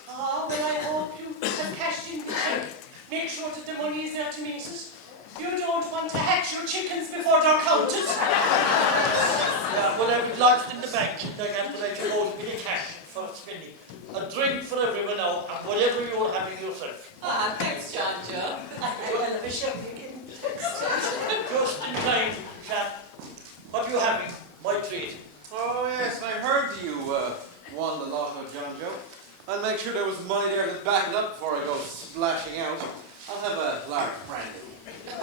Oh, well, I hope you have cashed in the check. Make sure that the money is there to meet it. You don't want to hatch your chickens before they're counted. Yeah, well, I've lodged in the bank. They're going to let you out a bit of cash for spending. A drink for everyone now, and whatever you're having yourself. Thanks, John Joe. Well, I wish I again. Just in time, chap. What are you having? My treat. Oh yes, I heard you won the lotto, John Joe. I'll make sure there was money there to back it up before I go splashing out. I'll have a large brandy. A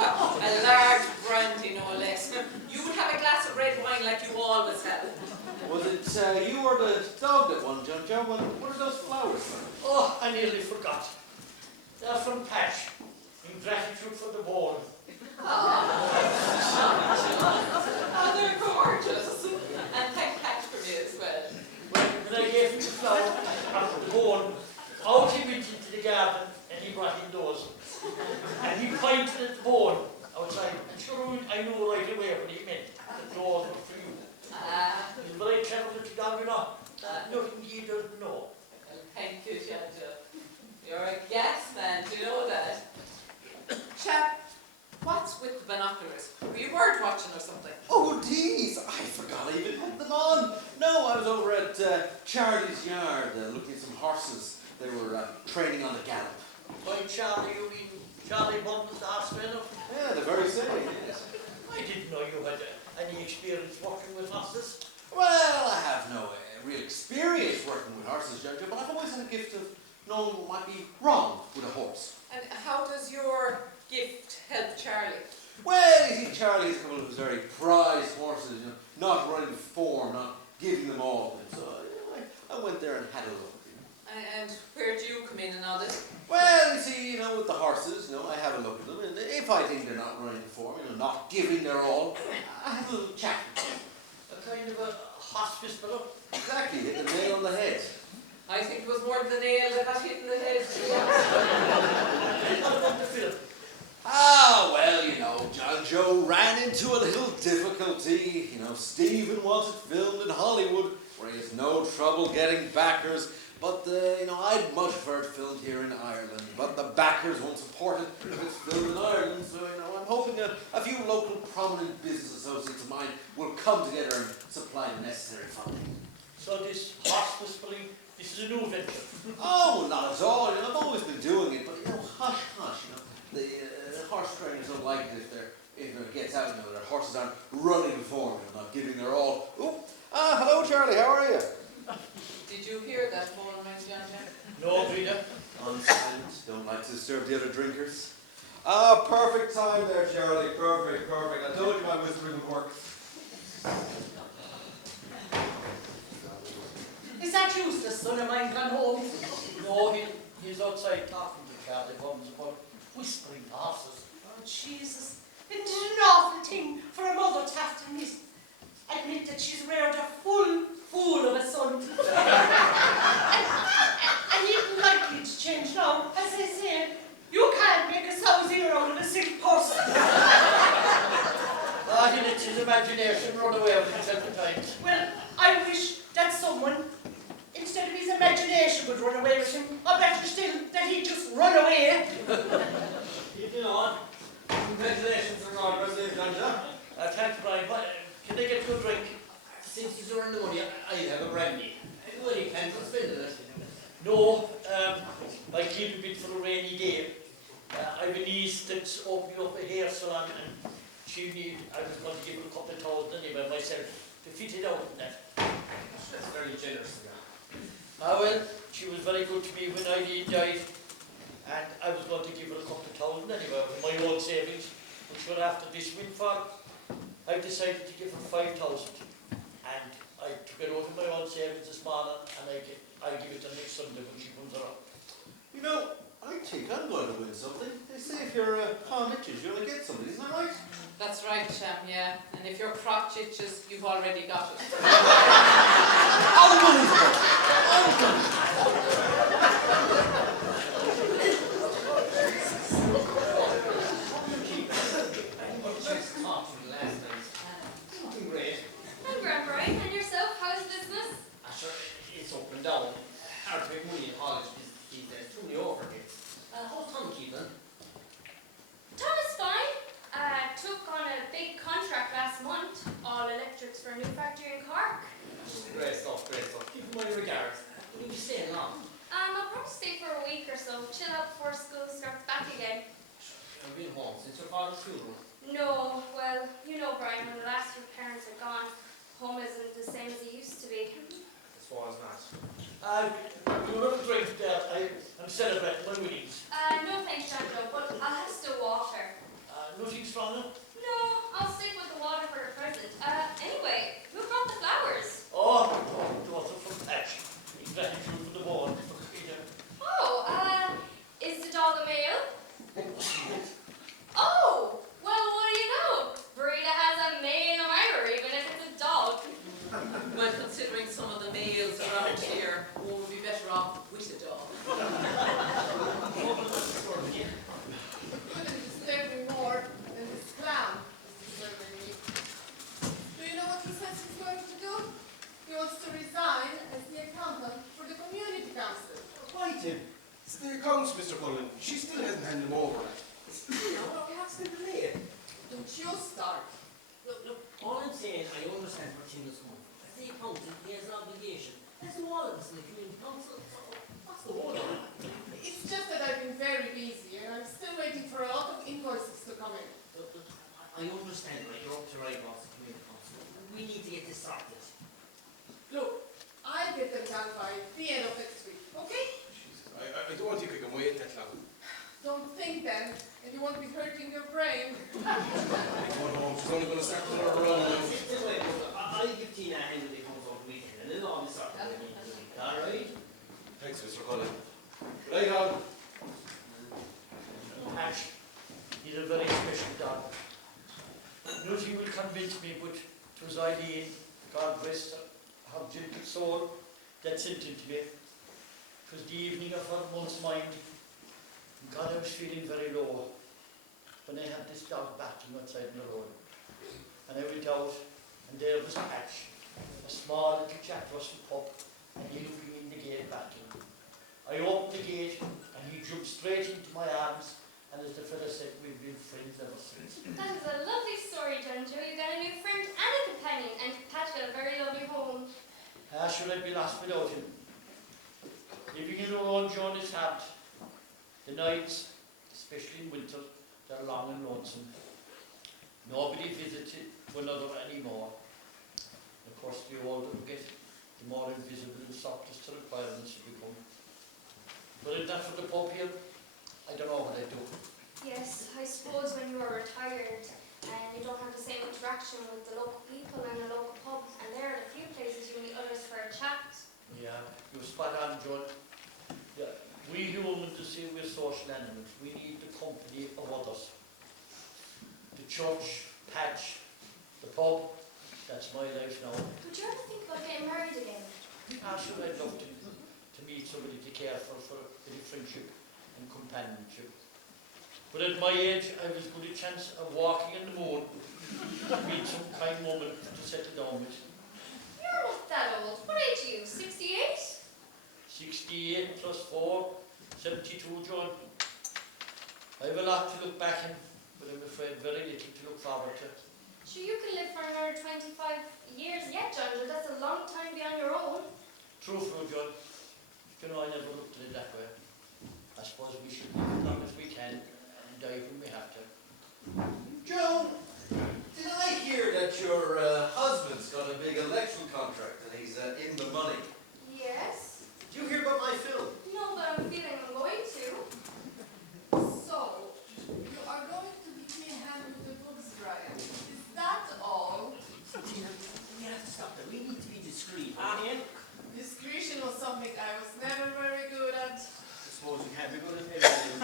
large brandy, no less. You would have a glass of red wine like you always have. Was it you or the dog that won, John Joe? What are those flowers from? Oh, I nearly forgot. They're from Patch, in gratitude for the ball. Oh, they're gorgeous. And thank Patch for me as well. When I gave him the flower after the ball, out he went into the garden and he brought indoors. And he pointed at the ball outside. And sure, I knew right away what he meant. The doors were for you. He's a very clever little dog, you know. Nothing he doesn't know. Well, thank you, John Joe. You're a gas man, do you know that? Chap, what's with the binoculars? Were you bird watching or something? Oh, these! I forgot I even had them on. No, I was over at Charlie's yard looking at some horses. They were training on the gallop. By Charlie, you mean Charlie Bundle's Australia? Yeah, the very same, yes. didn't know you had any experience working with horses. Well, I have no real experience working with horses, Ginger, but I've always had a gift of knowing what might be wrong with a horse. And how does your gift help Charlie? Well, you see, Charlie is a couple of his very prized horses, not running to form, not giving them all to him. So I went there and had a look. And where do you come in and all this? Well, you see, with the horses, I have a look at them, and if I think they're not running to form, not giving their all, I have a little chat with them. A kind of a hospice fellow. Exactly, hit the nail on the head. I think it was more than the nail that got hit in the head. Ah, well, John Joe ran into a little difficulty. Stephen wants it filmed in Hollywood, where he has no trouble getting backers. But, I'd much prefer it filmed here in Ireland. But the backers won't support it if it's filmed in Ireland. So, I'm hoping a few local prominent business associates of mine will come together and supply the necessary funding. So this hospice filling, this is a new venture. Oh, well, not at all. I've always been doing it. But, hush, hush. The horse trainers don't like it if it gets out, that their horses aren't running to form, not giving their all. Oh, hello, Charlie. How are you? Did you hear that phone ring, John? No, Frida. On silent. Don't like to disturb the other drinkers. Perfect time there, Charlie. Perfect. I told you my whispering would work. Is that useless, son of mine gone home? No, he's outside talking to Charlie Bums about whispering horses. Oh, Jesus. Isn't it an awful thing for a mother to have to admit that she's reared a full fool of a son? and he isn't likely to change now. As I say, you can't make a sow's ear out of a silk purse. He lets his imagination run away with him several times. Well, I wish that someone, instead of his imagination, would run away with him, or better still, that he'd just run away. Keeping on. Congratulations on all residents, Anja. Thanks, Brian. Can they get you a drink? Since he's earned the money, I have a brandy. Have you any plans on spending it? No, I keep a bit for a rainy day. I have a niece that's opening up a hair salon, and I was going to give her a couple of towels anyway myself to fit it out and that. That's very generous of you. Well, she was very good to me when I died, and I was going to give her a couple of towels anyway from my own savings. But sure, after this windfall, I decided to give her 5,000, and I took it out of my own savings this morning, and I'll give it to next Sunday when she comes around. I think I'm going to win something. They say if you're palm itches, you're going to get something. Isn't that right? That's right, Cham, yeah. And if your crotch itches, you've already got it. Something great. I'm Grand Brian, and yourself, how's business? Sure, it's up and down. Hard to make money in college these days. Too many overheads. How's Tom keeping? Tom is fine. Took on a big contract last month, all electrics for a new factory in Cork. Great stuff. Keep my regards. Will you be staying long? I'll probably stay for a week or so, chill out before school starts back again. I've been home since your father's funeral. No, well, Brian, when the last two parents are gone, home isn't the same as it used to be. As far as not. You want a drink there? I'm celebrating my winnings. No thanks, Chandra, but I'll have still water. Nothing stronger? No, I'll stick with the water for the present. Anyway, who brought the flowers? Oh, daughter from Patch. In gratitude for the ball. Oh, is the dog a male? Oh, well, what do you know? Breda has a male minor, even if it's a dog. Well, considering some of the males around here, one would be better off with a dog. Couldn't disturb me more than this clown is disturbing me. Do you know what he says he's going to do? He wants to resign as the accountant for the community council. Why, Tim? It's the accounts, Mr. Cullen. She still hasn't handed them over. What's the delay? Don't you start. Look, all I'm saying, I understand where Tim is coming from. As the accountant, he has an obligation. As do all of us in the community council. So, what's the hold on? It's just that I've been very busy and I'm still waiting for a lot of invoices to come in. Look, I understand, right? You're to write off the community council. We need to get this sorted. Look, I'll get them done by the end of next week, okay? Jesus, I don't think I can wait that long. Don't think then, and you won't be hurting your brain. Going home, she's only going to start pulling her around. This way, I'll give Tina a hand when they come over the weekend, and it'll all be sorted. Alright? Thanks, Mr. Cullen. Right on. Patch, he's a very special dog. Nothing will convince me, but it was Eileen, God rest her gentle soul, that sent him to me. It was the evening of her month's mind. And God, I was feeling very low when I had this dog batting outside on the road. And I went out, and there was Patch, a small little Jack Russell pup, and he looking in the gate batting. I opened the gate, and he jumped straight into my arms, and as the fella said, we've been friends ever since. That is a lovely story, John Joe. You got a new friend and a companion, and Patch got a very lovely home. Should I be lost without him? Living alone, John, is hard. The nights, especially in winter, they're long and lonesome. Nobody visits one another anymore. And of course, the older we get, the more invisible and softest the requirements become. But if not for the pup here, I don't know what I'd do. Yes, I suppose when you are retired and you don't have the same interaction with the local people and the local pub, and there are the few places you meet others for a chat. Yeah, you're spot on, John. Yeah, we humans, you see, we're social animals. We need the company of others. The church, Patch, the pub, that's my life now. Would you ever think about getting married again? Sure, I'd love to meet somebody to care for a bit of friendship and companionship. But at my age, I have as good a chance of walking in the moon to meet some kind woman to settle down with. You're not that old. What age are you? 68? 68 plus 4, 72, John. I have a lot to look back in, but I'm afraid very little to look forward to. Sure, you can live for another 25 years yet, John Joe. That's a long time beyond your own. True for you, John. You know, I never looked at it that way. I suppose we should live as long as we can and die when we have to. Joan, did I hear that your husband's got a big electoral contract and he's in the money? Yes? Did you hear about my film? No, but I'm feeling I'm going to. So, you are going to give me a hand with the books, Brian. Is that all? Tina, we have to stop there. We need to be discreet. Ian? Discretion was something I was never very good at. I suppose you can't be good at everything.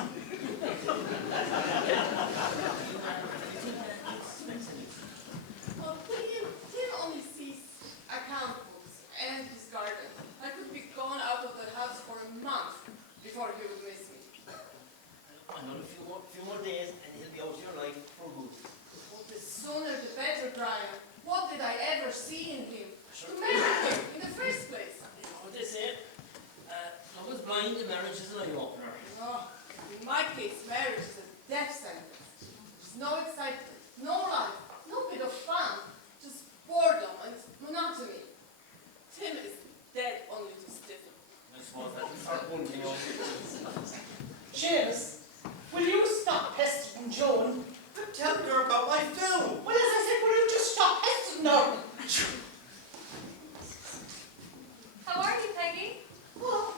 Well, Tim only sees account books and his garden. I could be gone out of the house for a month before he would miss me. Another few more days and he'll be out of your life for good. The sooner the better, Brian. What did I ever see in him to marry him in the first place? You know what they say? I was blind, the marriage is an eye-opener. Oh, in my case, marriage is a death sentence. There's no excitement, no life, no bit of fun, just boredom and monotony. Tim is dead only to stiffen. I suppose that's our one, you know. Seamus, will you stop pestering Joan? I'm telling her about my film. Well, as I said, will you just stop pestering her? How are you, Peggy? Well,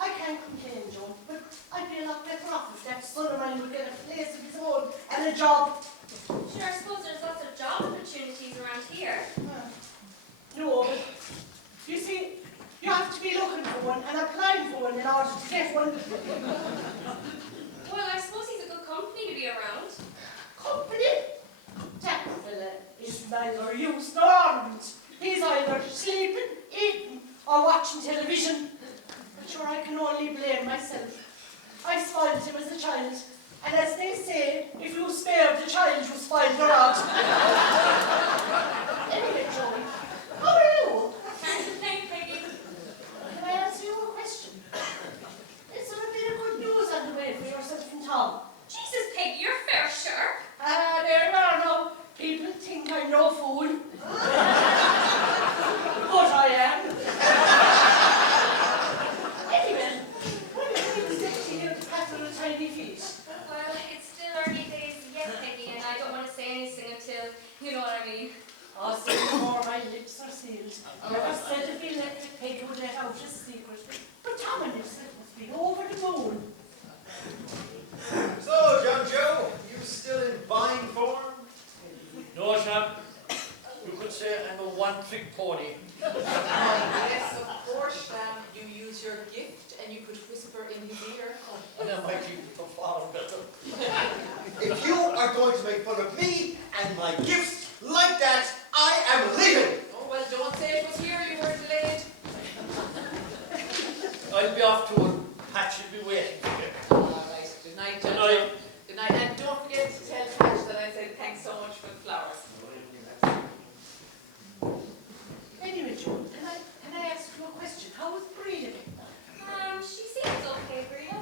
I can't complain, Joan, but I'd be a lot better off if that son of mine would get a place of his own and a job. Sure, I suppose there's lots of job opportunities around here. No, but you see, you have to be looking for one and applying for one in order to get one. Well, I suppose he's a good company to be around. Company? That fella is neither use nor ornament. He's either sleeping, eating, or watching television. But sure, I can only blame myself. I spoiled him as a child, and as they say, if you spare the child, you spoil the rod. Anyway, Joey, how are you? Can't complain, Peggy. Can I ask you a question? Is there a bit of good news on the way for yourself and Tom? Jesus, Peggy, you're fair sure. There you are now. People think I'm no fool. But I am. Anyway, when did we step to here to pat on the tiny feet? Well, it's still early days yet. You know what I mean? Oh, so before my lips are sealed. Never said if he let the pig would let out his secret. But Tom and himself must be over the moon. So, John Joe, you still in fine form? No, chap. You could say I'm a one-trick pony. Yes, of course, you use your gift and you could whisper in his ear. And I might keep it for far better. If you are going to make fun of me and my gifts like that, I am leaving! Oh, well, don't say it was here you were delayed. I'll be off to one. Patch will be waiting for you. All right, good night, Good John. night. Good night, and don't forget to tell Patch that I said thanks so much for the flowers. Anyway, Joan, can I ask you a question? How was Breda? She seems okay, Brina.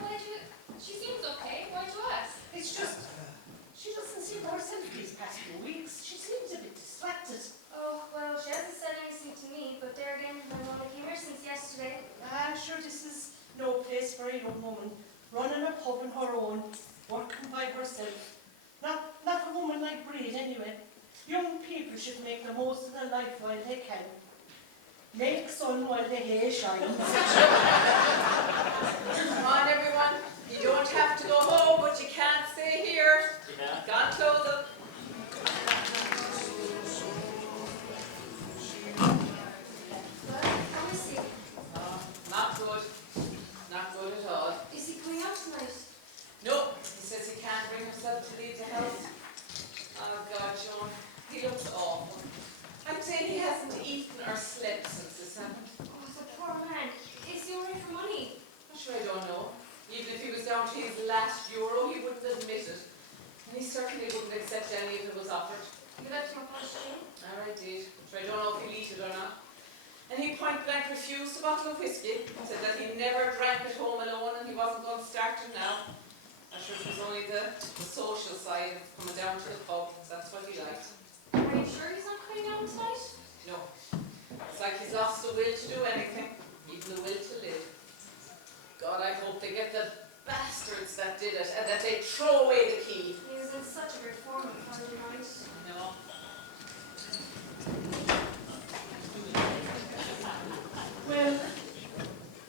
She seems okay. Why'd you ask? It's just, she doesn't seem herself these past few weeks. She seems a bit distracted. Oh, well, she hasn't said anything to me, but there again, I've only came here since yesterday. I'm sure this is no place for a young woman running a pub on her own, working by herself. Not a woman like Breed, anyway. Young people should make the most of their life while they can. Make sun while the hay shines. Come on, everyone. You don't have to go home, but you can't stay here. Yeah. Can't close up. Well, how is he? Not good. Not good at all. Is he going out tonight? No, he says he can't bring himself to leave the house. Oh, God, Joan, he looks awful. I'm saying he hasn't eaten or slept since this happened. Oh, the poor man. Is he away for money? I'm sure I don't know. Even if he was down to his last euro, he wouldn't admit it. And he certainly wouldn't accept any if it was offered. You left him a question? I did, but I don't know if he'll eat it or not. And he point blank refused a bottle of whiskey. Said that he never drank at home alone and he wasn't going to start it now. I'm sure it was only the social side of coming down to the pub, because that's what he liked. Are you sure he's not coming out tonight? No. It's like he's lost the will to do anything, even the will to live. God, I hope they get the bastards that did it and that they throw away the key. He was in such a great form on Friday night. No. Well,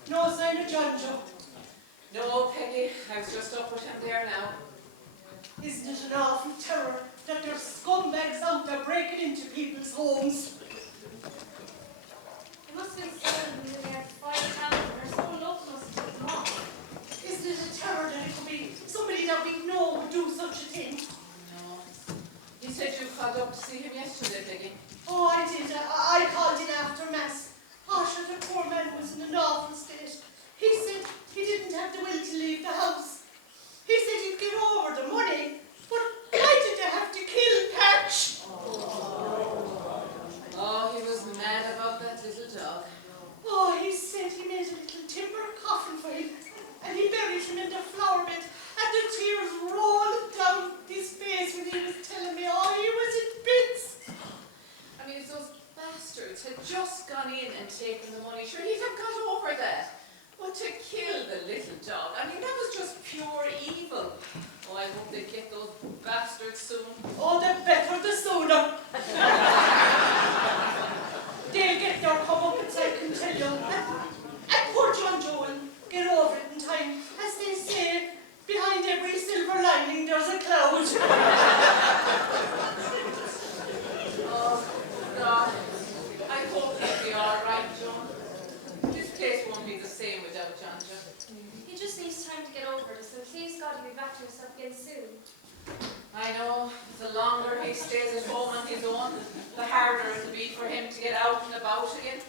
no sign of John Joe. No, Peggy, I was just up with him there now. Isn't it an awful terror that there's scumbags out there breaking into people's homes? He must have been selling them nearly at 5,000 or someone local must have took them off. Isn't it a terror that it could be somebody that we know would do such a thing? No. You said you called up to see him yesterday, Peggy. Oh, I did. I called in after Mass. Oh, sure, the poor man was in an awful state. He said he didn't have the will to leave the house. He said he'd get over the money, but why did they have to kill Patch? Oh, he was mad about that little dog. Oh, he said he made a little timber coffin for him, and he buried him in the flower bed, and the tears rolled down his face when he was telling me, oh, he was in bits. I mean, if those bastards had just gone in and taken the money, sure, he'd have got over that. But to kill the little dog, I mean, that was just pure evil. Oh, I hope they get those bastards soon. Oh, the better the sooner. They'll get their comeuppance, I can tell you. And poor John Joe will get over it in time. As they say, behind every silver lining there's a cloud. Oh, God. I hope he'll be all right, Joan. This place won't be the same without John Joe. He just needs time to get over this, and please God he'll be back to himself again soon. I know, the longer he stays at home on his own, the harder it'll be for him to get out and about again.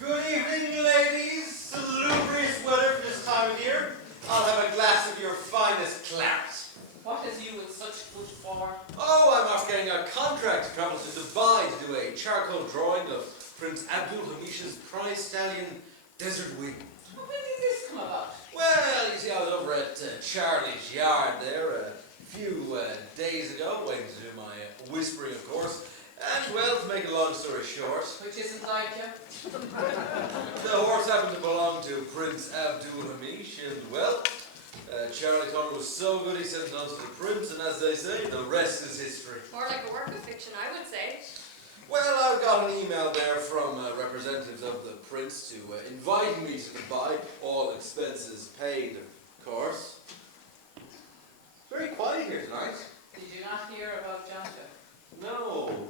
Good evening, ladies. Salubrious weather for this time of year. I'll have a glass of your finest claret. What is you in such good form? Oh, I'm after getting a contract to travel to Dubai to do a charcoal drawing of Prince Abdul Hamish's prize stallion, Desert Wind. Well, when did this come about? Well, you see, I was over at Charlie's yard there a few days ago, waiting to do my whispering, of course. And, well, to make a long story short, Which isn't like you. the horse happened to belong to Prince Abdul Hamish, and, well, Charlie thought it was so good he sent it on to the prince, and as they say, the rest is history. More like a work of fiction, I would say. Well, I've got an email there from representatives of the prince to invite me to Dubai, all expenses paid, of course. Very quiet here tonight. Did you not hear about Jonathan? No.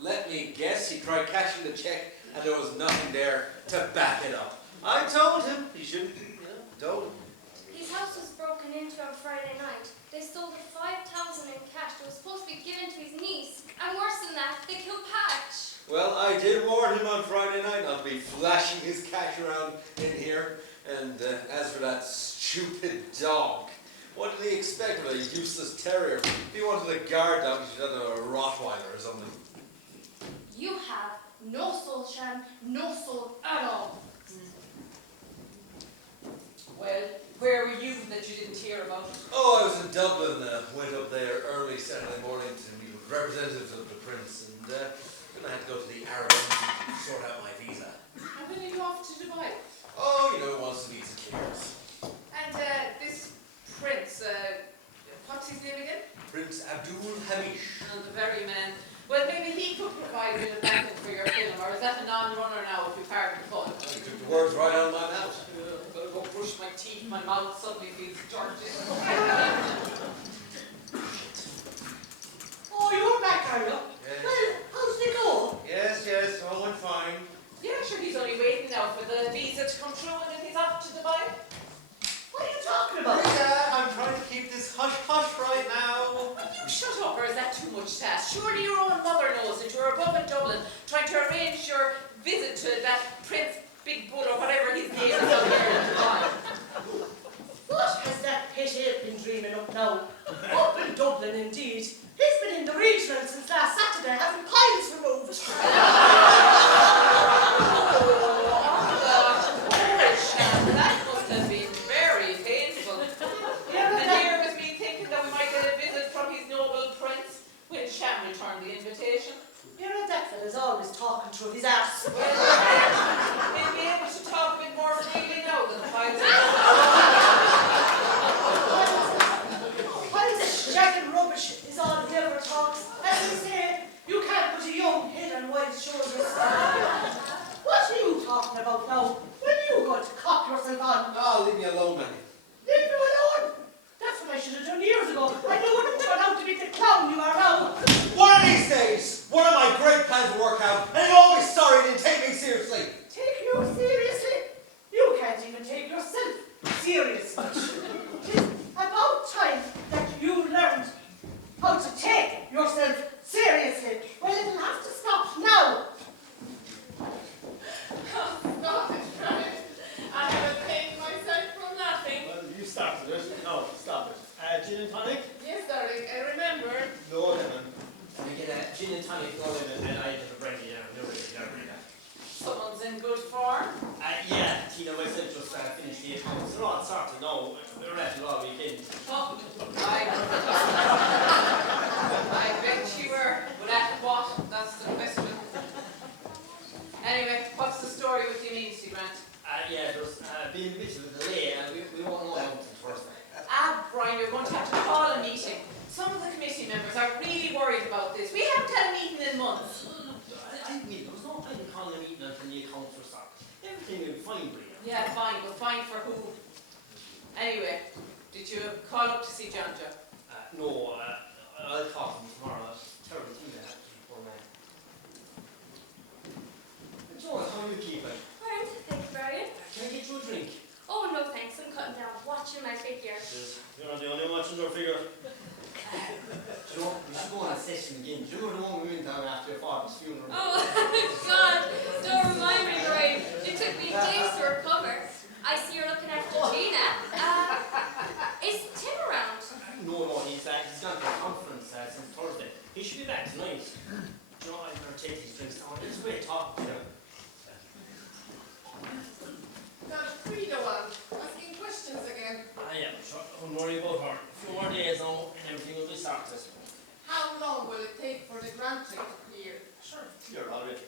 Let me guess, he tried cashing the check and there was nothing there to back it up. I told him he shouldn't, told him. His house was broken into on Friday night. They stole the 5,000 in cash that was supposed to be given to his niece. And worse than that, they killed Patch. Well, I did warn him on Friday night not to be flashing his cash around in here. And as for that stupid dog, what did he expect of a useless terrier? If he wanted a guard dog, he should have a Rottweiler or something. You have no soul, Shan, no soul at all. Well, where were you that you didn't hear about? Oh, I was in Dublin, went up there early Saturday morning to meet with representatives of the Prince, and then I had to go to the Arab Embassy to sort out my visa. And when are you off to Dubai? Oh, you know, once the visa clears. And this prince, what's his name again? Prince Abdul Hamish. And the very man. Well, maybe he could provide a bit of backing for your film, or is that a non-runner now if you pardon the fun? You took the words right out of my mouth. I'm going to go brush my teeth, my mouth suddenly feels dirty. Oh, you're back, are you? Yes. Well, how's it go? Yes, all went fine. Yeah, sure, he's only waiting now for the visa to come through and then he's off to Dubai. What are you talking about? I'm trying to keep this hush-hush right now. Will you shut up, or is that too much to ask? Surely your own mother knows that you're above in Dublin trying to arrange your visit to that Prince Big Bull or whatever his name is out here in Dubai. What has that pet ape been dreaming up now? Up in Dublin, indeed. He's been in the regional since last Saturday, having piles removed. That must have been very painful. And here was me thinking that we might get a visit from his noble prince when Sham returned the invitation. You know, that fella's always talking through his arse. He'll be able to talk a bit more freely now than the piles. Piles, jack and rubbish is all he ever talks. As we say, you can't put a young head on wide shoulders. What are you talking about now? When you got to cock yourself on? Oh, leave me alone, man. Leave you alone? That's what I should have done years ago. I knew it would turn out to be the clown you are now. One of these days, one of my great plans will work out, and you're always sorry you didn't take me seriously. Take you seriously? You can't even take yourself seriously. It's about time that you learned how to take yourself seriously. Well, it'll have to stop now. Stop it, right? I haven't paid myself for nothing. Well, you started it. No, stop it. Gin and tonic? Yes, darling, and remember, No, lemon. Can I get a gin and tonic, no lemon, and I get a brandy down. No, that. Someone's in good form. Yeah, Tina, myself just finished the accounts. They're all sorted now. We're at it all weekend. Oh, I bet you were. But at what? That's the question. Anyway, what's the story with your niece, Grant? Yeah, there's been a bit of a delay, and we won't know how until Thursday. Brian, you're going to have to call a meeting. Some of the committee members are really worried about this. We haven't had a meeting in months. There was no point in calling a meeting until the accounts were sorted. Everything will be fine, Bria. Yeah, fine, but fine for who? Anyway, did you call up to see John Joe? No, I'll talk to him tomorrow. That's a terrible thing that happened to you, poor man. George, how are you keeping? Alright, thank you, Brian. Can I get you a drink? Oh, no thanks, I'm cutting down. Watching my figure. You're not the only one watching your figure. Joe, we should go on a session again. Do you remember the one we went down after your father's funeral? Oh, God, don't remind me, Brian. It took me days to recover. I see you're looking after Gina. Is Tim around? No, he's gone to a conference since Thursday. He should be back tonight. Joe, I better take these drinks down. It's a great talk, you know. that Frida one, asking questions again. Yeah, sure. Don't worry about her. A few more days now, and everything will be sorted. How long will it take for the grant check to clear? Sure, you're all right.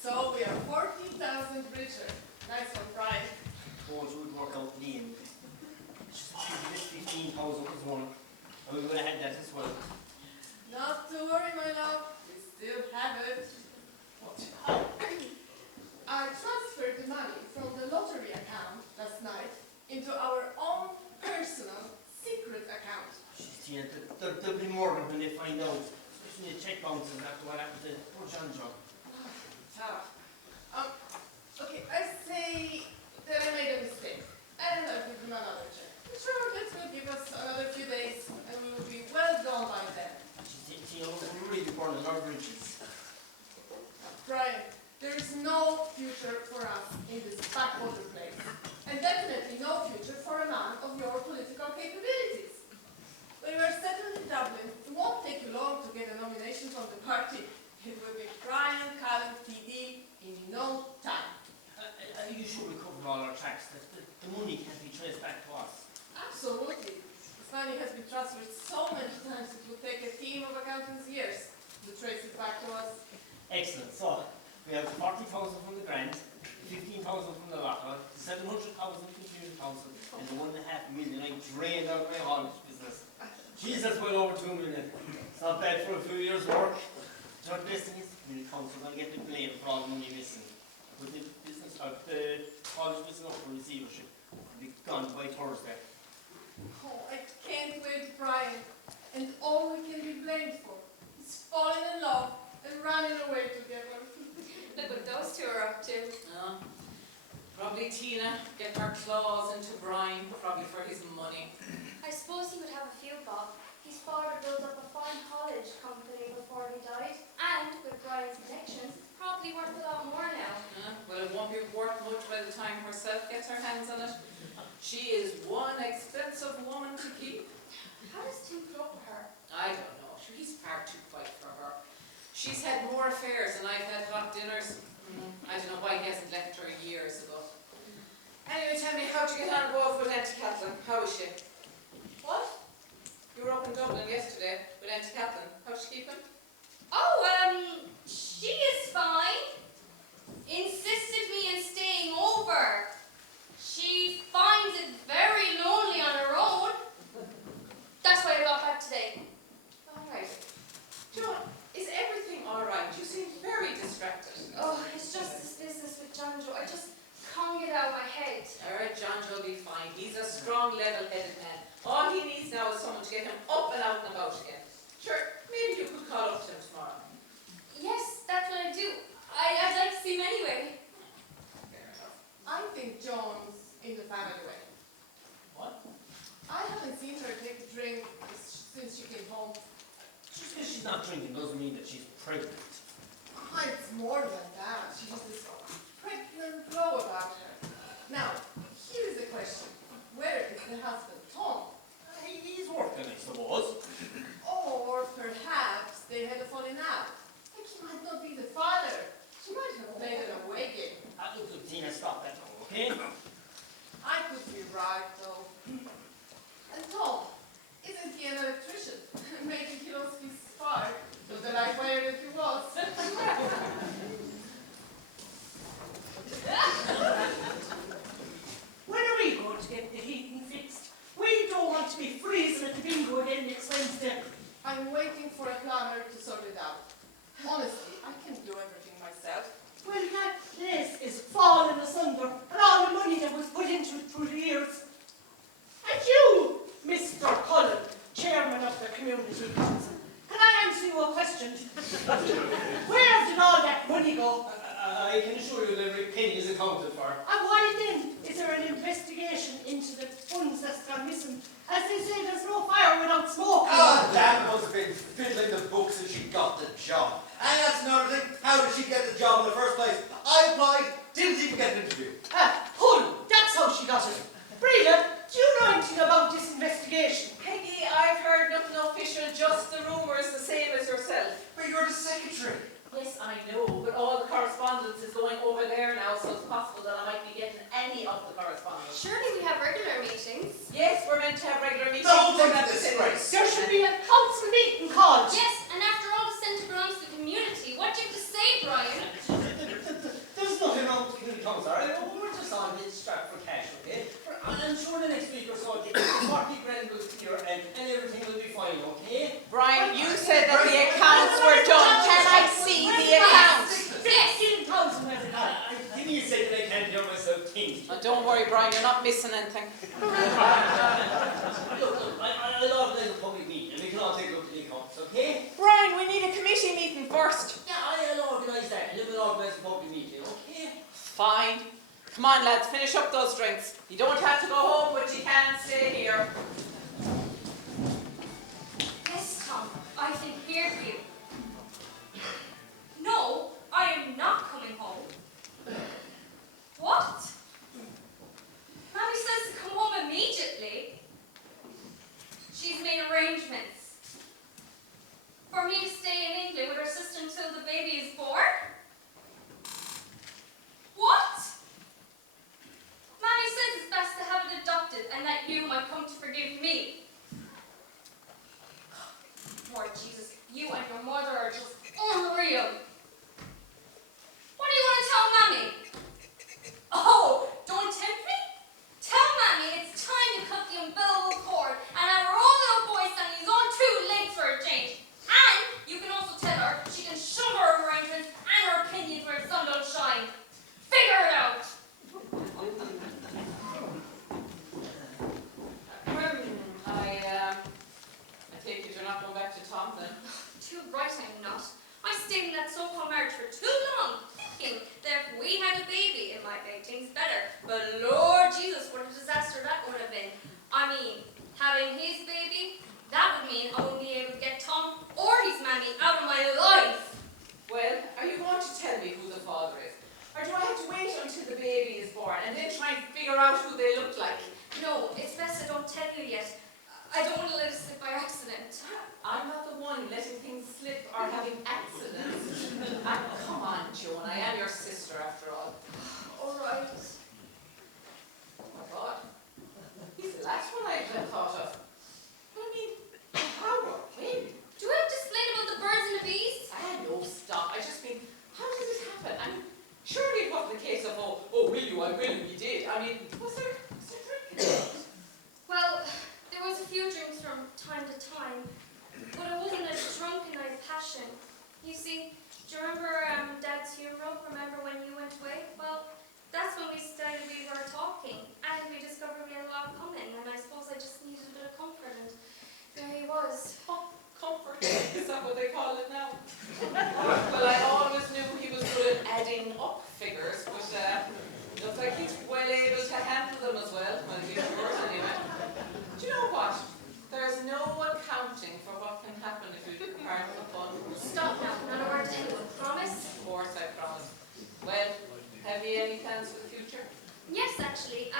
So we are 14,000 richer. Nice one, Brian. Told you would work out lean. Just 15,000 this morning. And we're going to have that as well. Not to worry, my love. We still have it. What? How? I transferred the money from the lottery account last night into our own personal secret account. Tina, there'll be more when they find out. Especially the check bounces after what happened to poor John John. Tough. Okay, I say that I made a mistake. And I'll give him another check. Sure, that will give us another few days, and we will be well done by then. Tina, we're really burning our bridges. Brian, there is no future for us in this backwater place. And definitely no future for a man of your political capabilities. When you are settled in Dublin, it won't take you long to get a nomination from the party. It will be Brian Callan TD in no time. Are you sure we covered all our tracks? The money can't be traced back to us. Absolutely. This money has been transferred so many times it will take a team of accountants years to trace it back to us. Excellent. So, we have 40,000 from the grant, 15,000 from the lotto, 700,000 from community council, and the 1.5 million I drained out of my haulage business. Jeez, that's well over 2 million. It's not bad for a few years' work. The best thing is the community council will get the blame for all the money missing. With the business of the haulage business up for receivership, will be gone by Thursday. Oh, I can't wait, Brian. And all we can be blamed for is falling in love and running away together. Look what those two are up to. Probably Tina get her claws into Brian, probably for his money. I suppose he would have a few, Bob. His father built up a fine haulage company before he died, and with Brian's connections, probably worth a lot more now. Well, it won't be worth much by the time herself gets her hands on it. She is one expensive woman to keep. How does Tim put up with her? I don't know. Sure, he's far too quiet for her. She's had more affairs than I've had hot dinners. I don't know why he hasn't left her years ago. Anyway, tell me, how'd you get on above with Auntie Kathleen? How is she? What? You were up in Dublin yesterday with Auntie Kathleen. How's she keeping? Oh, she is fine. Insisted me in staying over. She finds it very lonely on her own. That's why I got back today. All right. John, is everything all right? You seem very distracted. Oh, it's just this business with John Joe. I just can't get out of my head. All right, John will be fine. He's a strong, level-headed man. All he needs now is someone to get him up and out and about again. Sure, maybe you could call up to him tomorrow. Yes, that's what I do. I'd like to see him anyway. Fair enough. I think John's in the family way. What? I haven't seen her take a drink since she came home. Just because she's not drinking doesn't mean that she's pregnant. It's more than that. She has this pregnant glow about her. Now, here's the question. Where is the husband, Tom? He's working, I suppose. Or perhaps they had a falling out. Like he might not be the father. She might have played an away game. Look, Tina, stop that now, okay? I could be right, though. And Tom, isn't he an electrician? Maybe he lost his spark to the light wire that he was. When are we going to get the heating fixed? We don't want to be freezing at the bingo again next Wednesday. I'm waiting for a plumber to sort it out. Honestly, I can do everything myself. Well, that place is falling asunder, and all the money that was put into it through the years. And you, Mr. Cullen, chairman of the community council, can I answer you a question? Where did all that money go? I can assure you that every penny is accounted for. And why then is there an investigation into the funds that's gone missing? As they say, there's no fire without smoke. Ah, that must have been fiddling the books and she got the job. And that's another thing. How did she get the job in the first place? I applied, didn't even get an interview. Hull, that's how she got it. Breda, do you know anything about this investigation? Peggy, I've heard nothing official, just the rumours, the same as yourself. But you're the secretary. Yes, I know, but all the correspondence is going over there now, so it's possible that I might be getting any of the correspondence. Surely we have regular meetings. Yes, we're meant to have regular meetings. Don't for think that this facility. race. There should be a council meeting called. Yes, and after all the centre belongs to the community, what do you have to say, Brian? There's nothing wrong with the community council, alright? We're just on this strap for cash, okay? I'm sure the next week or so I'll get Brian, you're not missing anything. Look, I'll organise a public meeting and we can all take a look at the accounts, okay? Brian, we need a committee meeting first. Yeah, I'll organise that and then we'll organise a public meeting, okay? Fine. Come on, lads, finish up those drinks. You don't have to go home, but you can stay here. Yes, Tom, I can hear you. No, I am not coming home. What? Mommy says to come home immediately. She's made arrangements for me to stay in England with her sister until the baby is born. What? Mommy says it's best to have it adopted and that you might come to forgive me. Lord Jesus, you and your mother are just unreal. What do you want to tell Mommy? Oh, don't tempt me? Tell Mommy it's time to cut the umbilical cord and have her own little boy standing his own 2 legs for a change. And you can also tell her she can shove her arrangements and her opinions where the sun don't shine. Figure it out. I take it you're not going back to Tom then? Too right I'm not. I stayed in that so-called marriage for too long, thinking that if we had a baby, it might make things better. But Lord Jesus, what a disaster that would have been. I mean, having his baby, that would mean I wouldn't be able to get Tom or his mammy out of my life. Well, are you going to tell me who the father is? Or do I have to wait until the baby is born and then try and figure out who they look like? No, it's best I don't tell you yet. I don't want to let it slip by accident. I'm not the one letting things slip or having accidents. Come on, Joan, I am your sister after all. All right. Oh my God. He's the last one I had thought of. I mean, how or when? Do I have to explain about the birds and the bees? No, stop. I just mean, how did this happen? I mean, surely it wasn't the case of, oh, will you, I will, and you did. I mean, was there drinking? Well, there was a few drinks from time to time, but it wasn't a drunken night of passion. You see, do you remember Dad's funeral? Remember when you went away? Well, that's when we decided we were talking, and we discovered we had a lot coming, and I suppose I just needed a bit of comfort, and there he was. Oh, comfort. Is that what they call it now? Well, I always knew he was good at adding up figures, but looks like he's well able to handle them as well. Well, he's yours anyway. Do you know what? There's no accounting for what can happen if you take part in the fun. Stop now, not a word to anyone, promise? Of course, I promise. Well, have you any plans for the future? Yes, actually.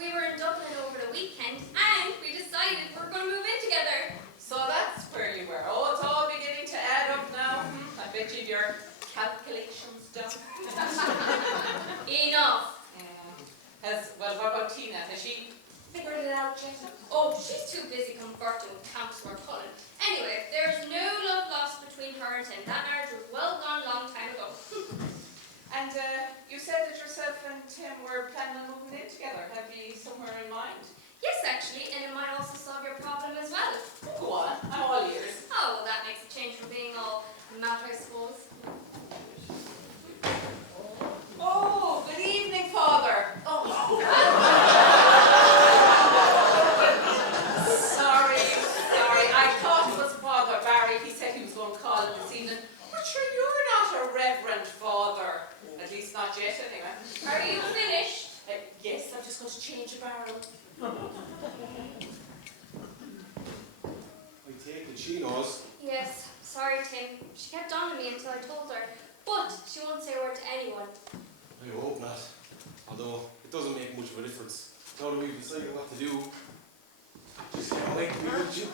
We were in Dublin over the weekend, and we decided we were going to move in together. So that's where you were. Oh, it's all beginning to add up now. I bet you've your calculations done. Enough. Well, what about Tina? Has she figured it out yet? Oh, she's too busy converting with camps for Cullen. Anyway, there's no love lost between her and Tim. That marriage was well gone long time ago. And you said that yourself and Tim were planning on moving in together. Have you somewhere in mind? Yes, actually, and it might also solve your problem as well. Go on, I'm all ears. Oh, well, that makes a change from being all mad, I suppose. Oh, good evening, Father. Oh. sorry. I thought it was Father Barry. He said he was going to call him this evening. But sure, you're not a reverend father. At least not yet, anyway. Are you finished? Yes, I'm just going to change a barrel. I take it she knows. Yes, sorry, Tim. She kept on to me until I told her. But she won't say a word to anyone. I hope not. Although, it doesn't make much of a difference. Now that we've decided what to do, just can't wait to be with you.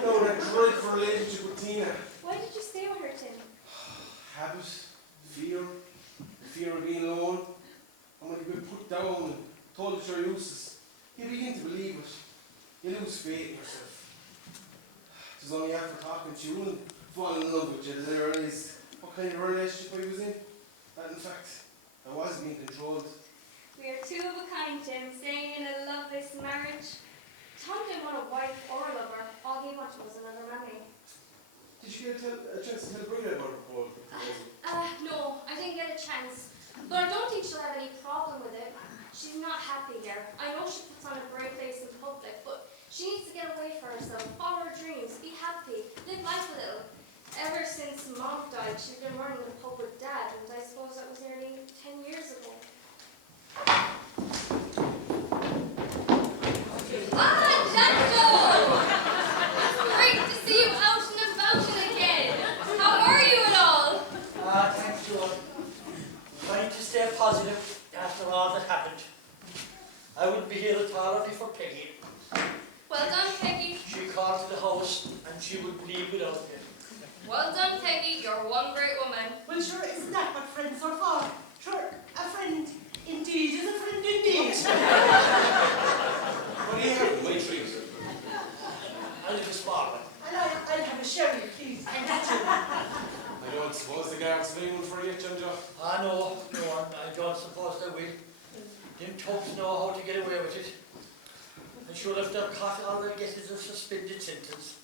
You know, that dreadful relationship with Tina. Why did you stay with her, Tim? Habit, fear of being alone. And when you've been put down and told that you're useless, you begin to believe it. You lose faith in yourself. It was only after talking to you and falling in love with you that I realised what kind of a relationship I was in. That in fact, I was being controlled. We are two of a kind, Tim, staying in a loveless marriage. Tom didn't want a wife or a lover. All he wanted was another mammy. Did you get a chance to tell Brenda about the proposal? No, I didn't get a chance. But I don't think she'll have any problem with it. She's not happy here. I know she puts on a brave face in public, but she needs to get away for herself, follow her dreams, be happy, live life a little. Ever since Mom died, she's been running the pub with Dad, and I suppose that was nearly 10 years ago. Janjo! It's great to see you out and about again. How are you at all? Thanks, Joan. Trying to stay positive after all that happened. I wouldn't be here at all only for Peggy. Well done, Peggy. She called to the house and she would leave without me. Well done, Peggy. You're one great woman. Well, sure, isn't that what friends are for? Sure, a friend indeed is a friend indeed. What do you have, my trees? I'll have a small one. And I'll have a sherry, please. Thank you. I don't suppose the guards have anyone for you, Ginger. No, I don't suppose they will. Them tubs know how to get away with it. And sure, if they're caught, all they'll get is a suspended sentence.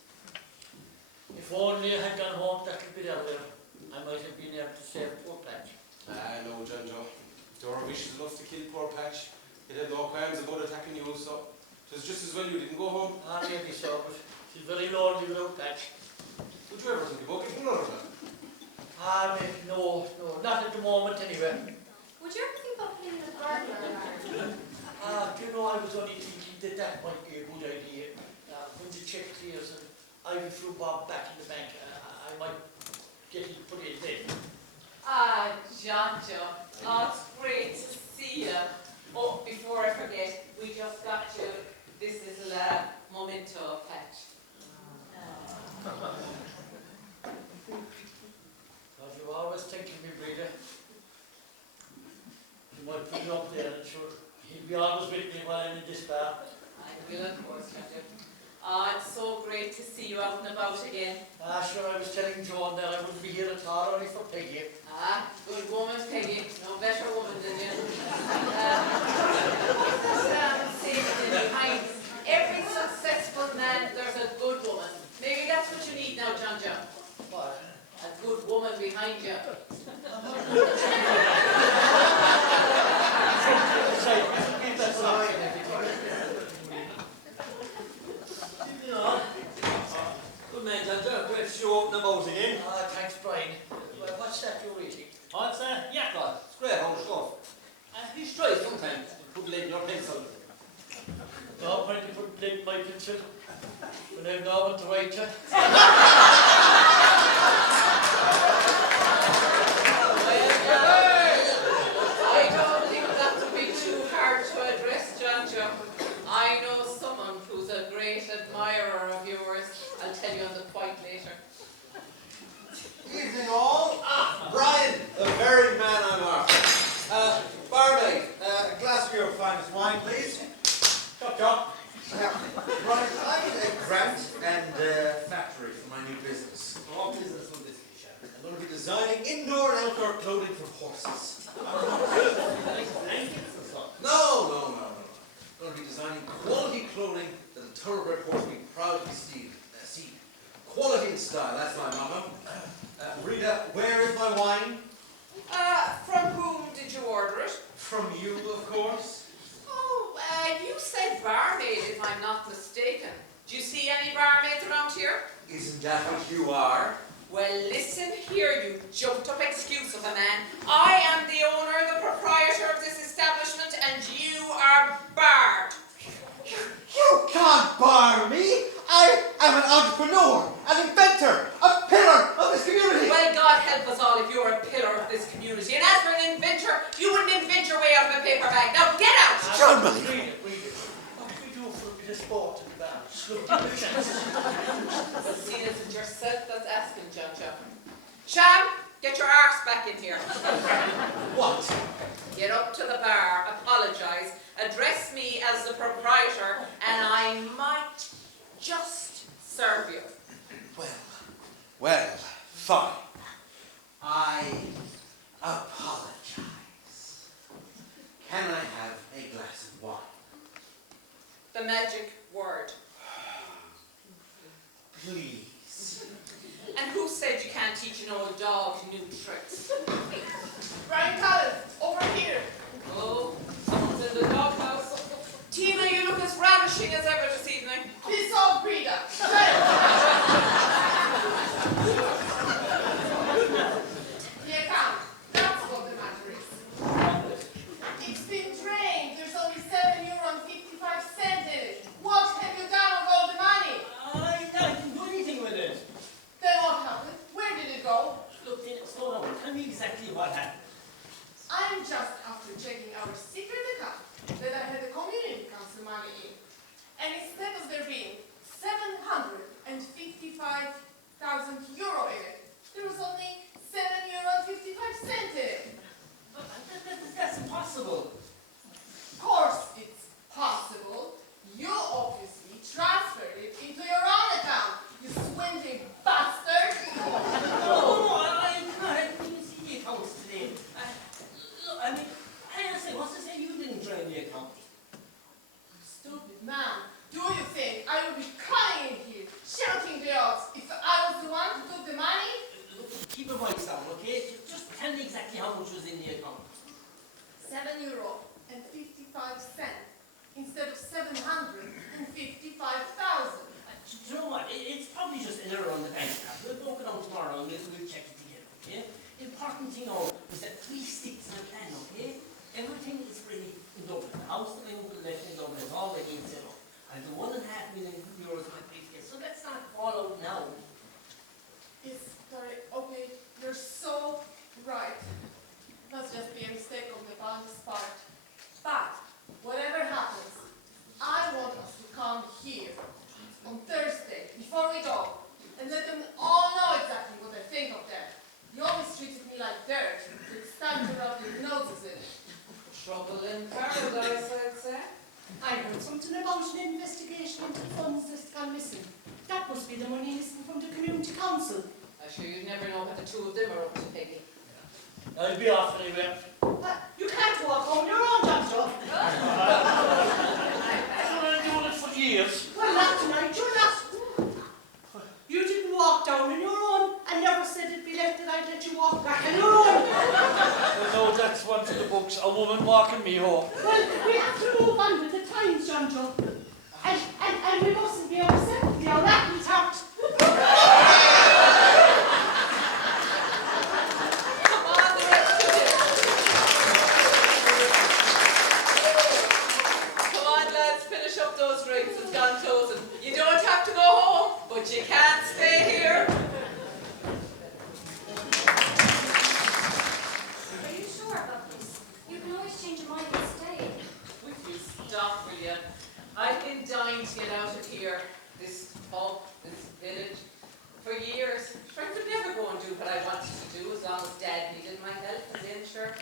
If only I had gone home that little bit earlier, I might have been able to save poor Patch. No, Ginger. Dora wishes enough to kill poor Patch. It had no qualms about attacking you, so it was just as well you didn't go home. Maybe so, but she's very lonely without Patch. Would you ever think about getting another man? Maybe, no, not at the moment anyway. Would you ever think about putting a gardener around? Do you know, I was only thinking that might be a good idea. When the check clears and I threw Bob back in the bank, I might get it put in then. Janjo, it's great to see you. Oh, before I forget, we just got you this little memento patch. God, you're always thinking me, Breda. You might put it up there and sure, he'll be always with me while I'm in this bar. I will, of course, Janjo. It's so great to see you out and about again. Sure, I was telling Joan that I wouldn't be here at all only for Peggy. Good woman, Peggy. No better woman than you. Saying behind every successful man, there's a good woman. Maybe that's what you need now, Janjo. What? A good woman behind you. That's all right. Good man, Ginger. Great to show up the boat again. Thanks, Brian. Well, what's that you're reading? Oh, it's Yakov. It's great old stuff. He's tried sometimes to put lead in your pencil. No, trying to put lead in my pencil. When I've no one to write to. I don't think that would be too hard to address, Janjo. I know someone who's a great admirer of yours. I'll tell you on the quiet later. Evening all. Brian, the very man I'm after. Barmaid, a glass of your finest wine, please. Chop, chop. Brian, I need a grant and factory for my new business. What business will this be, Sharon? I'm going to be designing indoor and outdoor clothing for horses. Blankets and stuff. No. I'm going to be designing quality clothing that a thoroughbred horse will be proudly see. Quality and style, that's my motto. Rita, where is my wine? From whom did you order it? From you, of course. Oh, you said barmaid, if I'm not mistaken. Do you see any barmaids around here? Isn't that what you are? Well, listen here, you jumped-up excuse of a man. I am the owner, the proprietor of this establishment, and you are barred. You can't bar me! I am an entrepreneur, an inventor, a pillar of this community! Well, God help us all if you're a pillar of this community. And as for an inventor, you wouldn't invent your way out of a paper bag. Now get out! John Billy! Read it. What do we do for a bit of sport in the bar? Slow down. See, this is yourself that's asking, Janjo. Sham, get your arse back in here. What? Get up to the bar, apologise, address me as the proprietor, and I might just serve you. Well, fine. I apologize. Can I have a glass of wine? The magic word. Please. And who said you can't teach an old dog new tricks? Brian Collins, over here. Oh, someone's in the doghouse. dashing as ever this evening. Piss off, Breda. The account. That's what the matter is. It's been drained. There's only €7.55 in it. What have you done with all the money? I didn't do anything with it. Then what happened? Where did it go? Look, slow down. Tell me exactly what happened. I'm just after checking our secret account that I had the community council money in. And instead of there being €755,000 in it, there was only €7.55 in it. But that's impossible. Of course it's possible. You obviously transferred it into your own account, you swindling bastard. No, I didn't see the accounts today. I say, what's to say you didn't drain the account? Stupid man. Do you think I would be crying in here, shouting the odds if I was the one who took the money? Look, keep your voice down, okay? Just tell me exactly how much was in the account. €7.55 instead of €755,000. Do you know what? It's probably just an error on the bank card. We'll walk it out tomorrow and we'll check it together, okay? The important thing now is that we stick to the plan, okay? Everything is ready in Dublin. The house that my uncle left in Dublin is all ready and set up. And the €1.5 million of my briefcase. So let's not fall out now. Yes, sorry, okay, you're so right. Must just be a mistake on the bank's part. But, whatever happens, I want us to come here on Thursday, before we go, and let them all know exactly what I think of them. You always treated me like dirt, so it's time to rub your noses in it. Trouble in paradise, I'd say. I heard something about an investigation into the funds that's gone missing. That must be the money missing from the community council. I'm sure you'd never know what the two of them are up to, Peggy. I'll be off anyway. You can't walk on your own, Doctor. I've been doing it for years. Well, not tonight, you're not. You didn't walk down on your own and never said it'd be left that I'd let you walk back on your own. Well, no, that's one for the books. A woman walking me home. Well, we have to move on with the times, John Joe. And we mustn't be upset with your rattle tart. Come on, the rest of you. Come on, lads, finish up those drinks. It's gone closing. You don't have to go home, but you can't stay here. Are you sure about this? You can always change your mind and stay. Would you stop, will you? I've been dying to get out of here, this pub, this village, for years. I could never go and do what I wanted to do as long as Dad needed my help and then sure.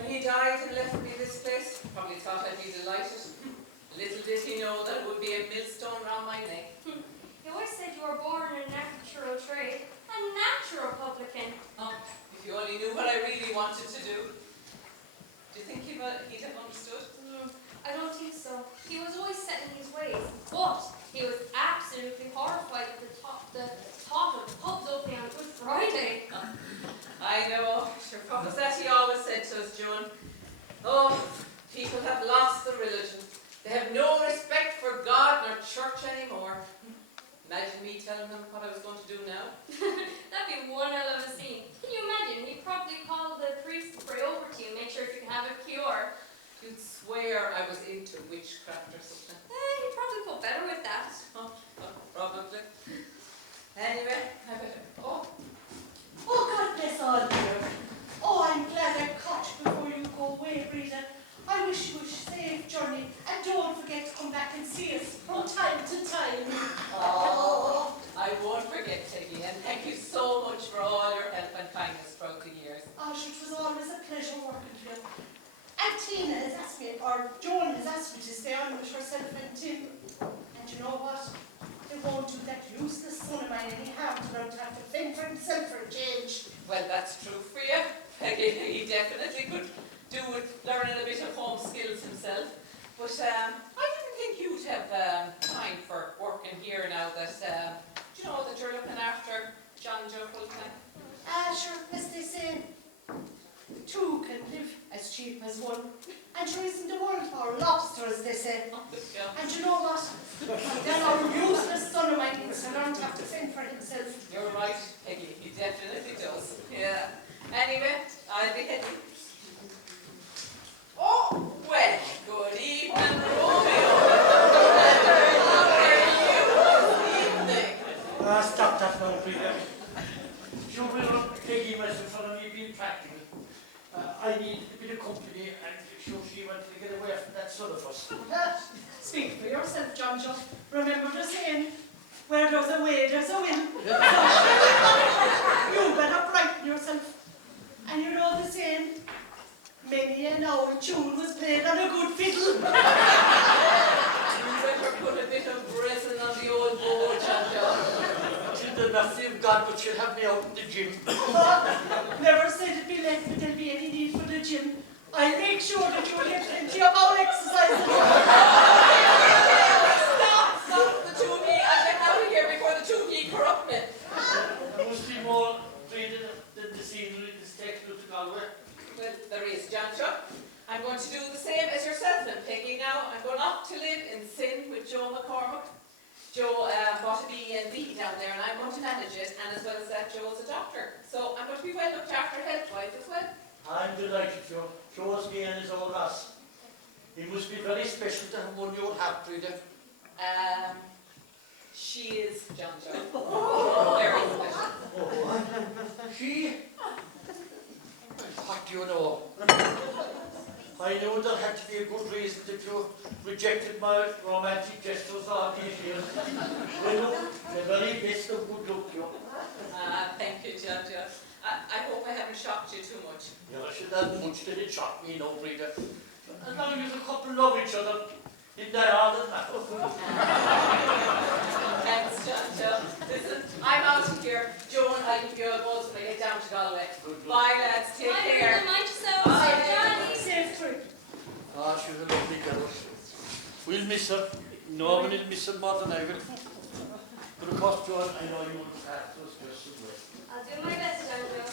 When he died and left me this place, probably thought I'd be delighted. Little did he know that it would be a millstone round my neck. You always said you were born in a natural trade. A natural publican. Oh, if you only knew what I really wanted to do. Do you think he'd have understood? I don't think so. He was always set in his ways, but he was absolutely horrified at the thought of pubs opening on Good Friday. I know. Sure, what was that he always said to us, Joan? Oh, people have lost the religion. They have no respect for God nor church anymore. Imagine me telling them what I was going to do now. That'd be one hell of a scene. Can you imagine? He'd probably call the priest to pray over to you, make sure if you can have a cure. You'd swear I was into witchcraft or something. He'd probably go better with that. Probably. Anyway, I better. Oh, God bless all of you. Oh, I'm glad I caught you before you go away, Breda. I wish you a safe journey, and don't forget to come back and see us from time to time. Oh, I won't forget, Peggy, and thank you so much for all your help and kindness throughout the years. Oh, it was always a pleasure working with you. And Tina has asked me, or Joan has asked me to stay on with herself and Tim. And you know what? It won't do that useless son of mine any harm to learn to have to fend for himself for a change. Well, that's true for you, Peggy. He definitely could do with learning a bit of home skills himself. But I didn't think you'd have time for working here now that, do you know that you're looking after John Joe full time? Sure, as they say, two can live as cheap as one. And sure isn't the world for lobsters, they say. And you know what? Then our useless son of mine needs to learn to have to fend for himself. You're right, Peggy. He definitely does. Yeah. Anyway, I'll be heading. Oh, well, good evening, Romeo. How are you this evening? Stop that now, Peter. You will Peggy myself for me being practical. I need a bit of company, and sure she wanted to get away from that son of us. Speak for yourself, John Joe. Remember the saying, where there's a way, there's a will. You better frighten yourself. And you know the saying, many an hour tune was played on a good fiddle. You better put a bit of resin on the old board, John John. Till the mercy of God, but she'll have me out in the gym. Never said it'd be left, but there'll be any need for the gym. I'll make sure that you'll get plenty of our exercise. Stop the two of you. I'll get out of here before the two of you corrupt me. There must be more reading than the scenery in this text of the Galway. Well, there is, John Chuck. I'm going to do the same as yourself and Peggy now. I'm going off to live in sin with Joe McCormack. Joe bought a B&B down there and I'm going to manage it, and as well as that, Joe's a doctor. So I'm going to be well looked after health-wise as well. I'm delighted, Joe. Joe's me and his old lass. He must be very special to have one your hat, Frida. She is, John Joe. Very special. Oh, she? What do you know? I knew there had to be a good reason that you rejected my romantic gestures all these years. Well, look, the very best of good luck, Joe. Thank you, John Joe. I hope I haven't shocked you too much. Yeah, she doesn't much did it shock me, no, Frida. As long as a couple love each other, isn't that all that matters? Thanks, John Joe. Listen, I'm out of here. Joe and I'll give you a buzz when I get down to Galway. Bye, lads. Take care. Mind yourself. Bye. Johnny. Safe trip. Ah, she's a lovely girl. We'll miss her. No one will miss her more than I will. But of course, John, I know you wouldn't have those questions. I'll do my best, John Joe.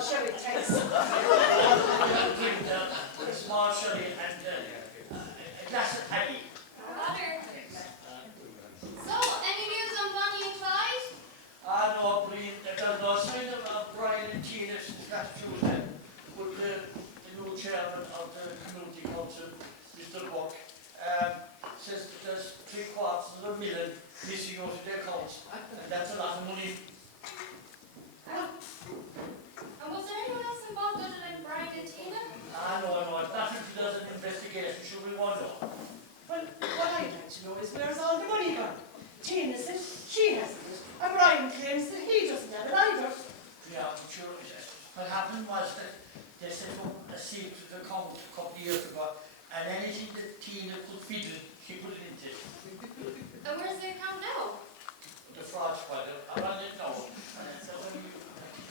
Sherry takes. A small sherry and a glass of paddy. Water. So, any news on Bonnie and Clyde? No, Breen, there's no sign of Brian and Tina since last Tuesday. But the new chairman of the community council, Mr. Buck, says that there's $750,000 missing out of their accounts. And that's a lot of money. And was there anyone else involved other than Brian and Tina? No, it's not if he does an investigation, should we want to know? Well, what I'd like to know is where's all the money gone? Tina says she hasn't it, and Brian claims that he doesn't have it either. Yeah, but sure, what happened was that they set up a secret account a couple of years ago, and anything that Tina could fiddle, she put it into. And where's the account now? The fraud squad, I ran it now, and it's only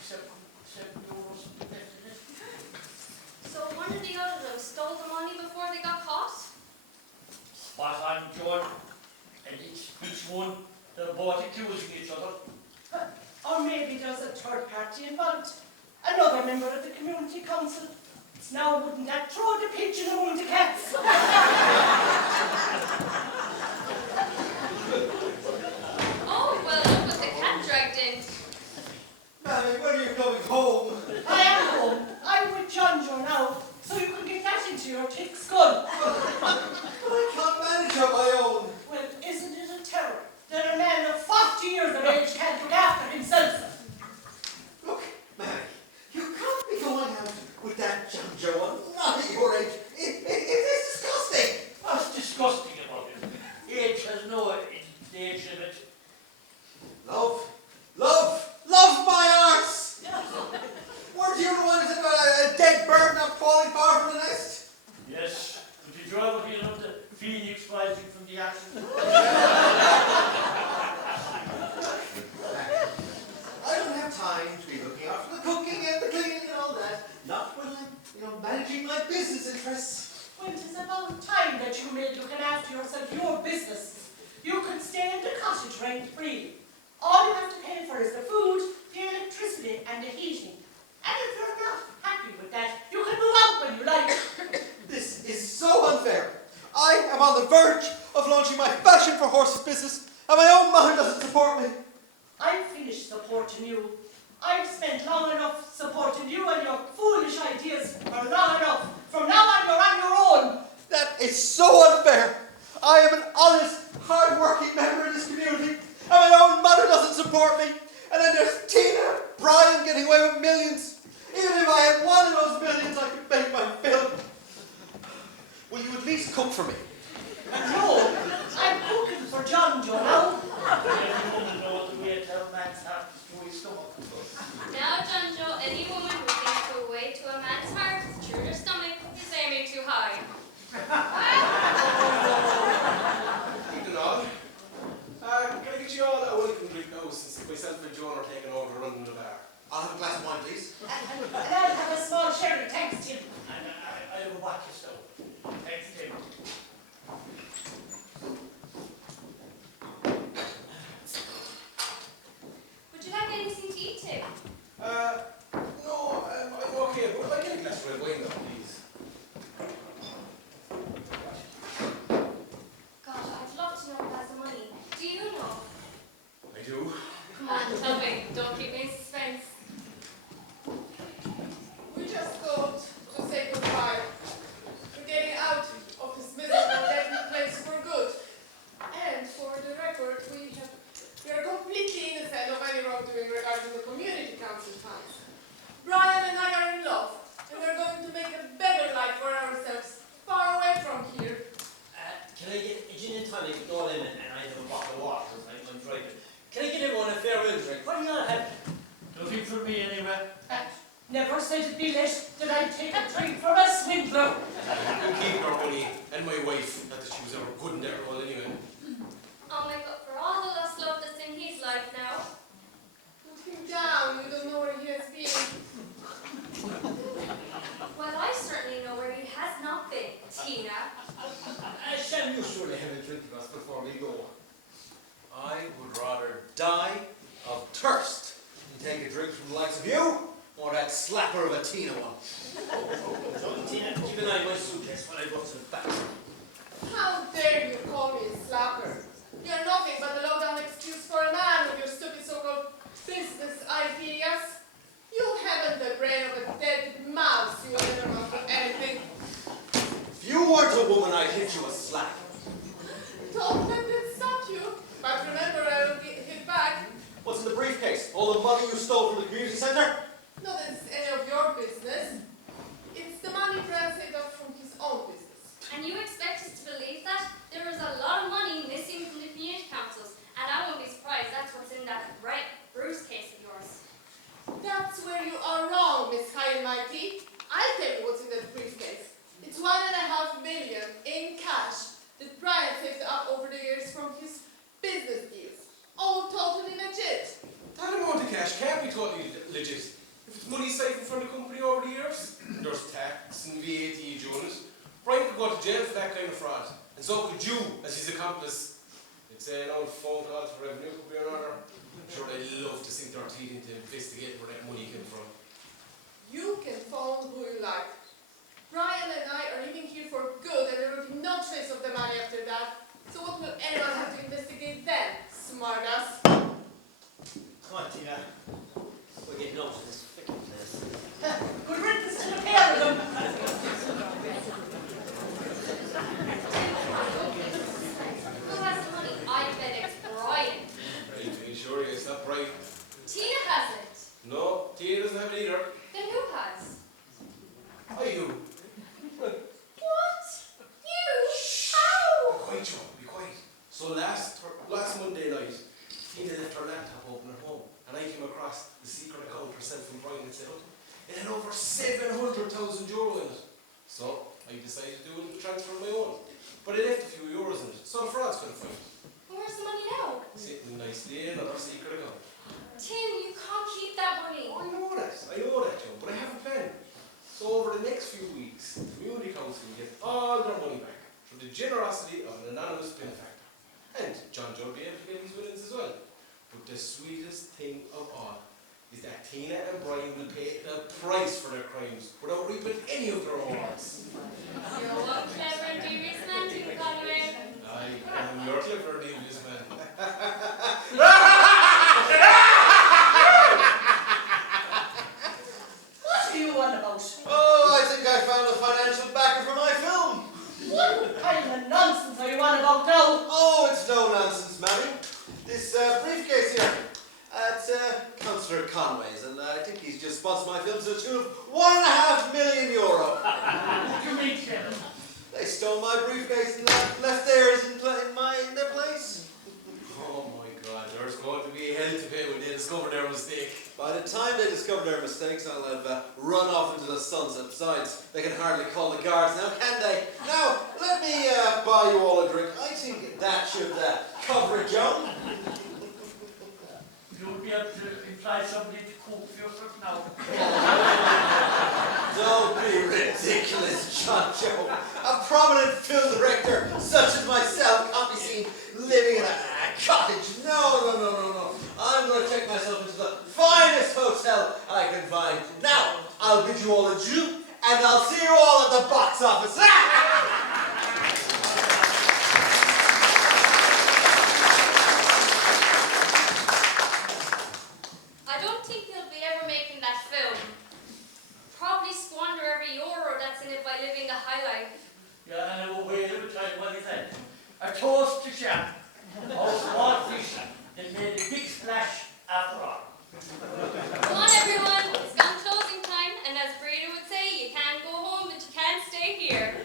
€7 left in it. So one or the other of them stole the money before they got caught? But I'm John, and it's each one, they're both accusing each other. Or maybe there's a third party involved. Another member of the community council. Now wouldn't that throw the pigeon among the cats? Oh, well, look what the cat dragged in. Mammy, when are you coming home? I am home. I'm with John Joe now, so you can get that into your thick skull. But I can't manage on my own. Well, isn't it a terror that a man of 40 years of age can't look after himself? Look, Mammy, you can't be going out with that John Joe, not at your age. It is disgusting. What's disgusting about it? Age has no age limit. Love my arts! Weren't you the ones about a dead bird not falling far from the nest? Yes, but did you ever hear of the phoenix rising from the ashes? I don't have time to be looking after the cooking and the cleaning and all that. Not when I'm, managing my business interests. Well, it is about time that you made looking after yourself your business. You can stay in the cottage rent-free. All you have to pay for is the food, the electricity, and the heating. And if you're not happy with that, you can move out when you like. This is so unfair. I am on the verge of launching my fashion for horses business, and my own mother doesn't support me. I've finished supporting you. I've spent long enough supporting you and your foolish ideas for long enough. From now on, you're on your own. That is so unfair. I am an honest, hard-working member of this community, and my own mother doesn't support me. And then there's Tina, Brian getting away with millions. Even if I had one of those millions, I could make my film. Will you at least cook for me? No, I'm cooking for John Joe now. Now, John Joe, any woman who thinks her way to a man's heart through their stomach is aiming too high. Evening all. Can I get you all a welcome drink now since myself and Joan are taking over running the bar? I'll have a glass of wine, please. And I'll have a small sherry, thanks, Tim. I'll go back to stove. Thanks, Tim. Would you like anything to eat, Tim? No, I'm okay, but I get a glass of red wine now, please. God, I'd love to know about the money. Do you know? I do. Come on, tell me. Don't keep me in suspense. We just thought to say goodbye. We're getting out of this miserable deadly place for good. And for the record, we are completely innocent of any wrongdoing regarding the community council funds. Brian and I are in love, and we're going to make a better life for ourselves, far away from here. Can I get a gin and tonic with no lemon, and I have a bottle of water because I'm driving? Can I get everyone a farewell drink? What do you all have? Nothing for me anyway. Never said it'd be late. Did I take a drink from a swindler? I'm keeping our money and my wife. Not that she was ever good in that role anyway. I'll make up for all the lost love that's in his life now. Put him down, we don't know where he has been. Well, I certainly know where he has not been, Tina. Shall you surely have a drink of us before we go? I would rather die of thirst than take a drink from the likes of you or that slapper of a Tina one. Tina, keep an eye on my suitcase while I go to the back. How dare you call me a slapper? You're nothing but a low-down excuse for a man with your stupid so-called business ideas. You haven't the brain of a dead mouse, you will never amount to anything. If you weren't a woman, I'd hit you a slap. Don't let it stop you. But remember, I will get hit back. What's in the briefcase? All the money you stole from the community centre? Not that it's any of your business. It's the money Brian saved up from his own business. And you expect us to believe that? There is a lot of money missing from the community councils, and I won't be surprised that's what's in that right Bruce case of yours. That's where you are wrong, Miss High and Mighty. I'll tell you what's in that briefcase. It's $1.5 million in cash that Brian saved up over the years from his business deals. All totally legit. That amount of cash can't be totally legit. If it's money saved from the company over the years, there's tax and VAT due on it. Brian could go to jail for that kind of fraud, and so could you as his accomplice. They'd say an old phone call for revenue could be an order. I'm sure they'd love to sink their teeth into investigate where that money came from. You can phone who you like. Brian and I are living here for good, and there will be no trace of the money after that. So what will anyone have to investigate then, smartass? Come on, Tina. We're getting out of this freaking place. Good riddance to the pair of them. Who has the money? I bet it's Brian. Are you sure it's not Brian? Tina has it. No, Tina doesn't have it either. Then who has? I do. What? You? How? Be quiet, Joe, be quiet. So last Monday night, Tina left her laptop open at home, and I came across the secret account herself from Brian had set up. It had over 700,000 euro in it. So I decided to do a transfer of my own. But I left a few euros in it, so the frauds couldn't find it. Where's the money now? Sitting nicely in another secret account. Tim, you can't keep that money. I know that, Joe, but I have a plan. So over over the next few weeks, the Community Council will get all their money back through the generosity of an anonymous benefactor. And John Joe will be able to get his winnings as well. But the sweetest thing of all is that Tina and Brian will pay the price for their crimes without reaping any of their rewards. You're one clever and devious man, Tina Conway. Aye, and you're clever, devious man. What are you on about? Oh, I think I found a financial backer for my film. What kind of nonsense are you on about now? Oh, it's no nonsense, Mammy. This briefcase here, it's Councillor Conway's, and I think he's just sponsored my film to the tune of €1.5 million. What do you mean, Kevin? They stole my briefcase and left theirs in their place. Oh my God, there's going to be hell to pay when they discover their mistake. By the time they discover their mistakes, I'll have run off into the sunset. Besides, they can hardly call the guards now, can they? Now, let me buy you all a drink. I think that should cover it, John. You'll be able to imply somebody to cook for yourself now. Don't be ridiculous, John Joe. A prominent film director such as myself can't be seen living in a cottage. No. I'm going to take myself into the finest hotel I can find. Now, I'll bid you all adieu, and I'll see you all at the box office. I don't think he'll be ever making that film. Probably squander every euro that's in it by living the high life. Yeah, and wait, let me tell you what he said. A toast to Sham. Our small fish that made a big splash after all. Come on, everyone. It's gone closing time, and as Breda would say, you can't go home, but you can't stay here.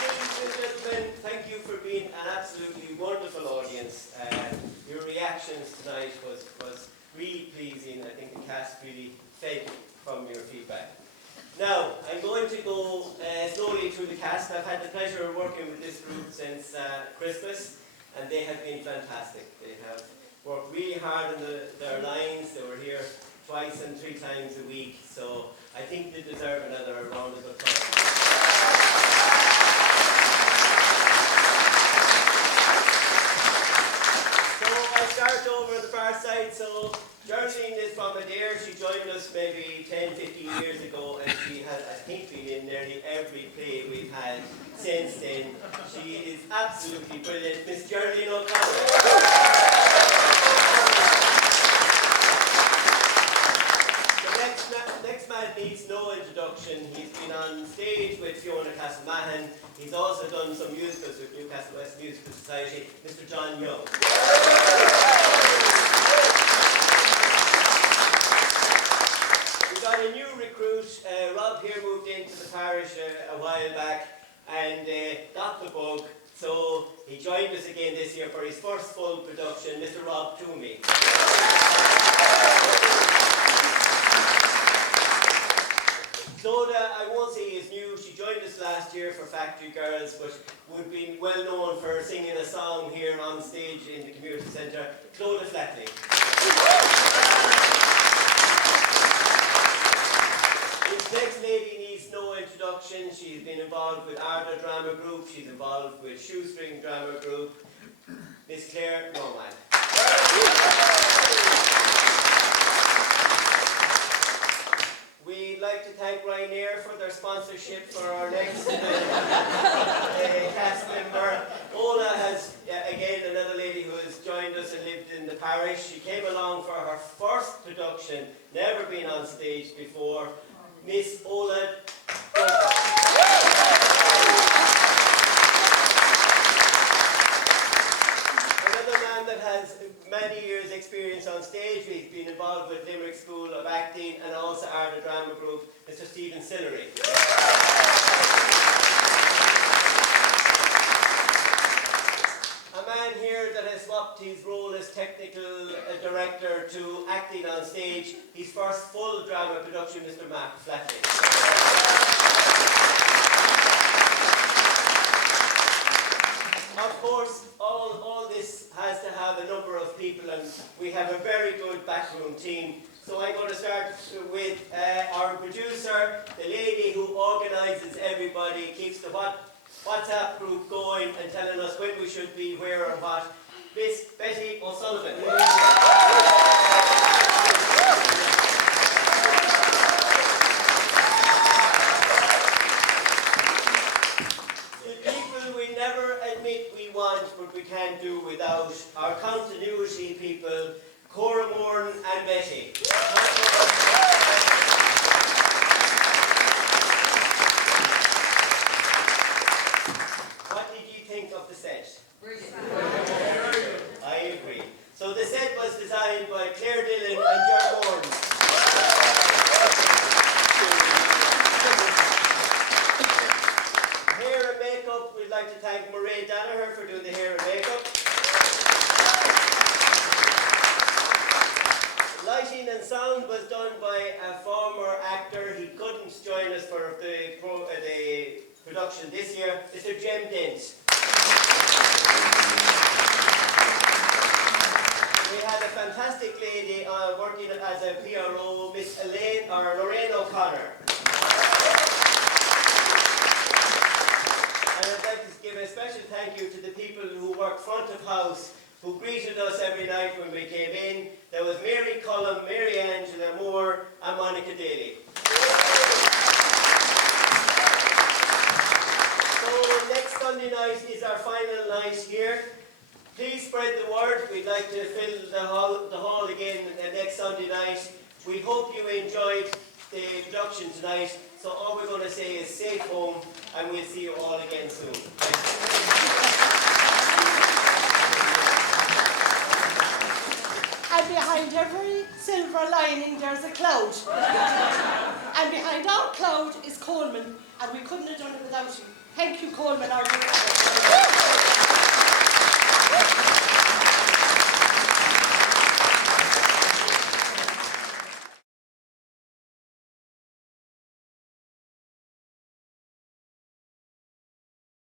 Ladies and gentlemen, thank you for being an absolutely wonderful audience. Your reactions tonight was really pleasing. I think the cast really fed from your feedback. Now, I'm going to go slowly through the cast. I've had the pleasure of working with this group since Christmas, and they have been fantastic. They have worked really hard on their lines. They were here twice and 3 times a week, so I think they deserve another round of applause. So I'll start over the far side. So Geraldine is from Adair. She joined us maybe 10-15 years ago, and she has, I think, been in nearly every play we've had since then. She is absolutely brilliant. Miss Geraldine O'Connor. The next man needs no introduction. He's been on stage with Fiona Castlemahan. He's also done some musicals with Newcastle West Musical Society, Mr. John Young. We got a new recruit. Rob here moved into the parish a while back and got the bug. So he joined us again this year for his first full production, Mr. Rob Toomey. Clodagh, I won't say is new. She joined us last year for Factory Girls, but would be well known for singing a song here on stage in the community centre. Clodagh Flatley. This next lady needs no introduction. She's been involved with Arda Drama Group. She's involved with Shoestring Drama Group. Miss Claire Norman. We'd like to thank Ryanair for their sponsorship for our next cast member. Ola has, again, another lady who has joined us and lived in the parish. She came along for her first production, never been on stage before. Miss Ola. Another man that has many years experience on stage. He's been involved with Limerick School of Acting and also Arda Drama Group, Mr. Stephen Sillery. A man here that has swapped his role as technical director to acting on stage. His first full drama production, Mr. Mark Flatley. backroom team. So I'm going to start with our producer, the lady who organises everybody, keeps the WhatsApp group going and telling us when we should be where or what. Miss Betty O'Sullivan. The people we never admit we want but we can't do without, our continuity people, Cora Moran and Betty. What did you think of the set? I agree. So the set was designed by Claire Dillon and John Moran. Hair and makeup, we'd like to thank Mairead Danaher for doing the hair and makeup. Lighting and sound was done by a former actor. He couldn't join us for the production this year. Mr. Jem Dent. We had a fantastic lady working as a PRO, Miss Lorraine O'Connor. And I'd like to give a special thank you to the people who work front of house, who greeted us every night when we came in. There was Mary Cullum, Mary Angela Moore, and Monica Daly. So next Sunday night is our final night here. Please spread the word. We'd like to fill the hall again next Sunday night. We hope you enjoyed the production tonight. So all we're going to say is safe home, and we'll see you all again soon. And behind every silver lining there's a cloud. And behind our cloud is Coleman, and we couldn't have done it without you. Thank you, Coleman, our director.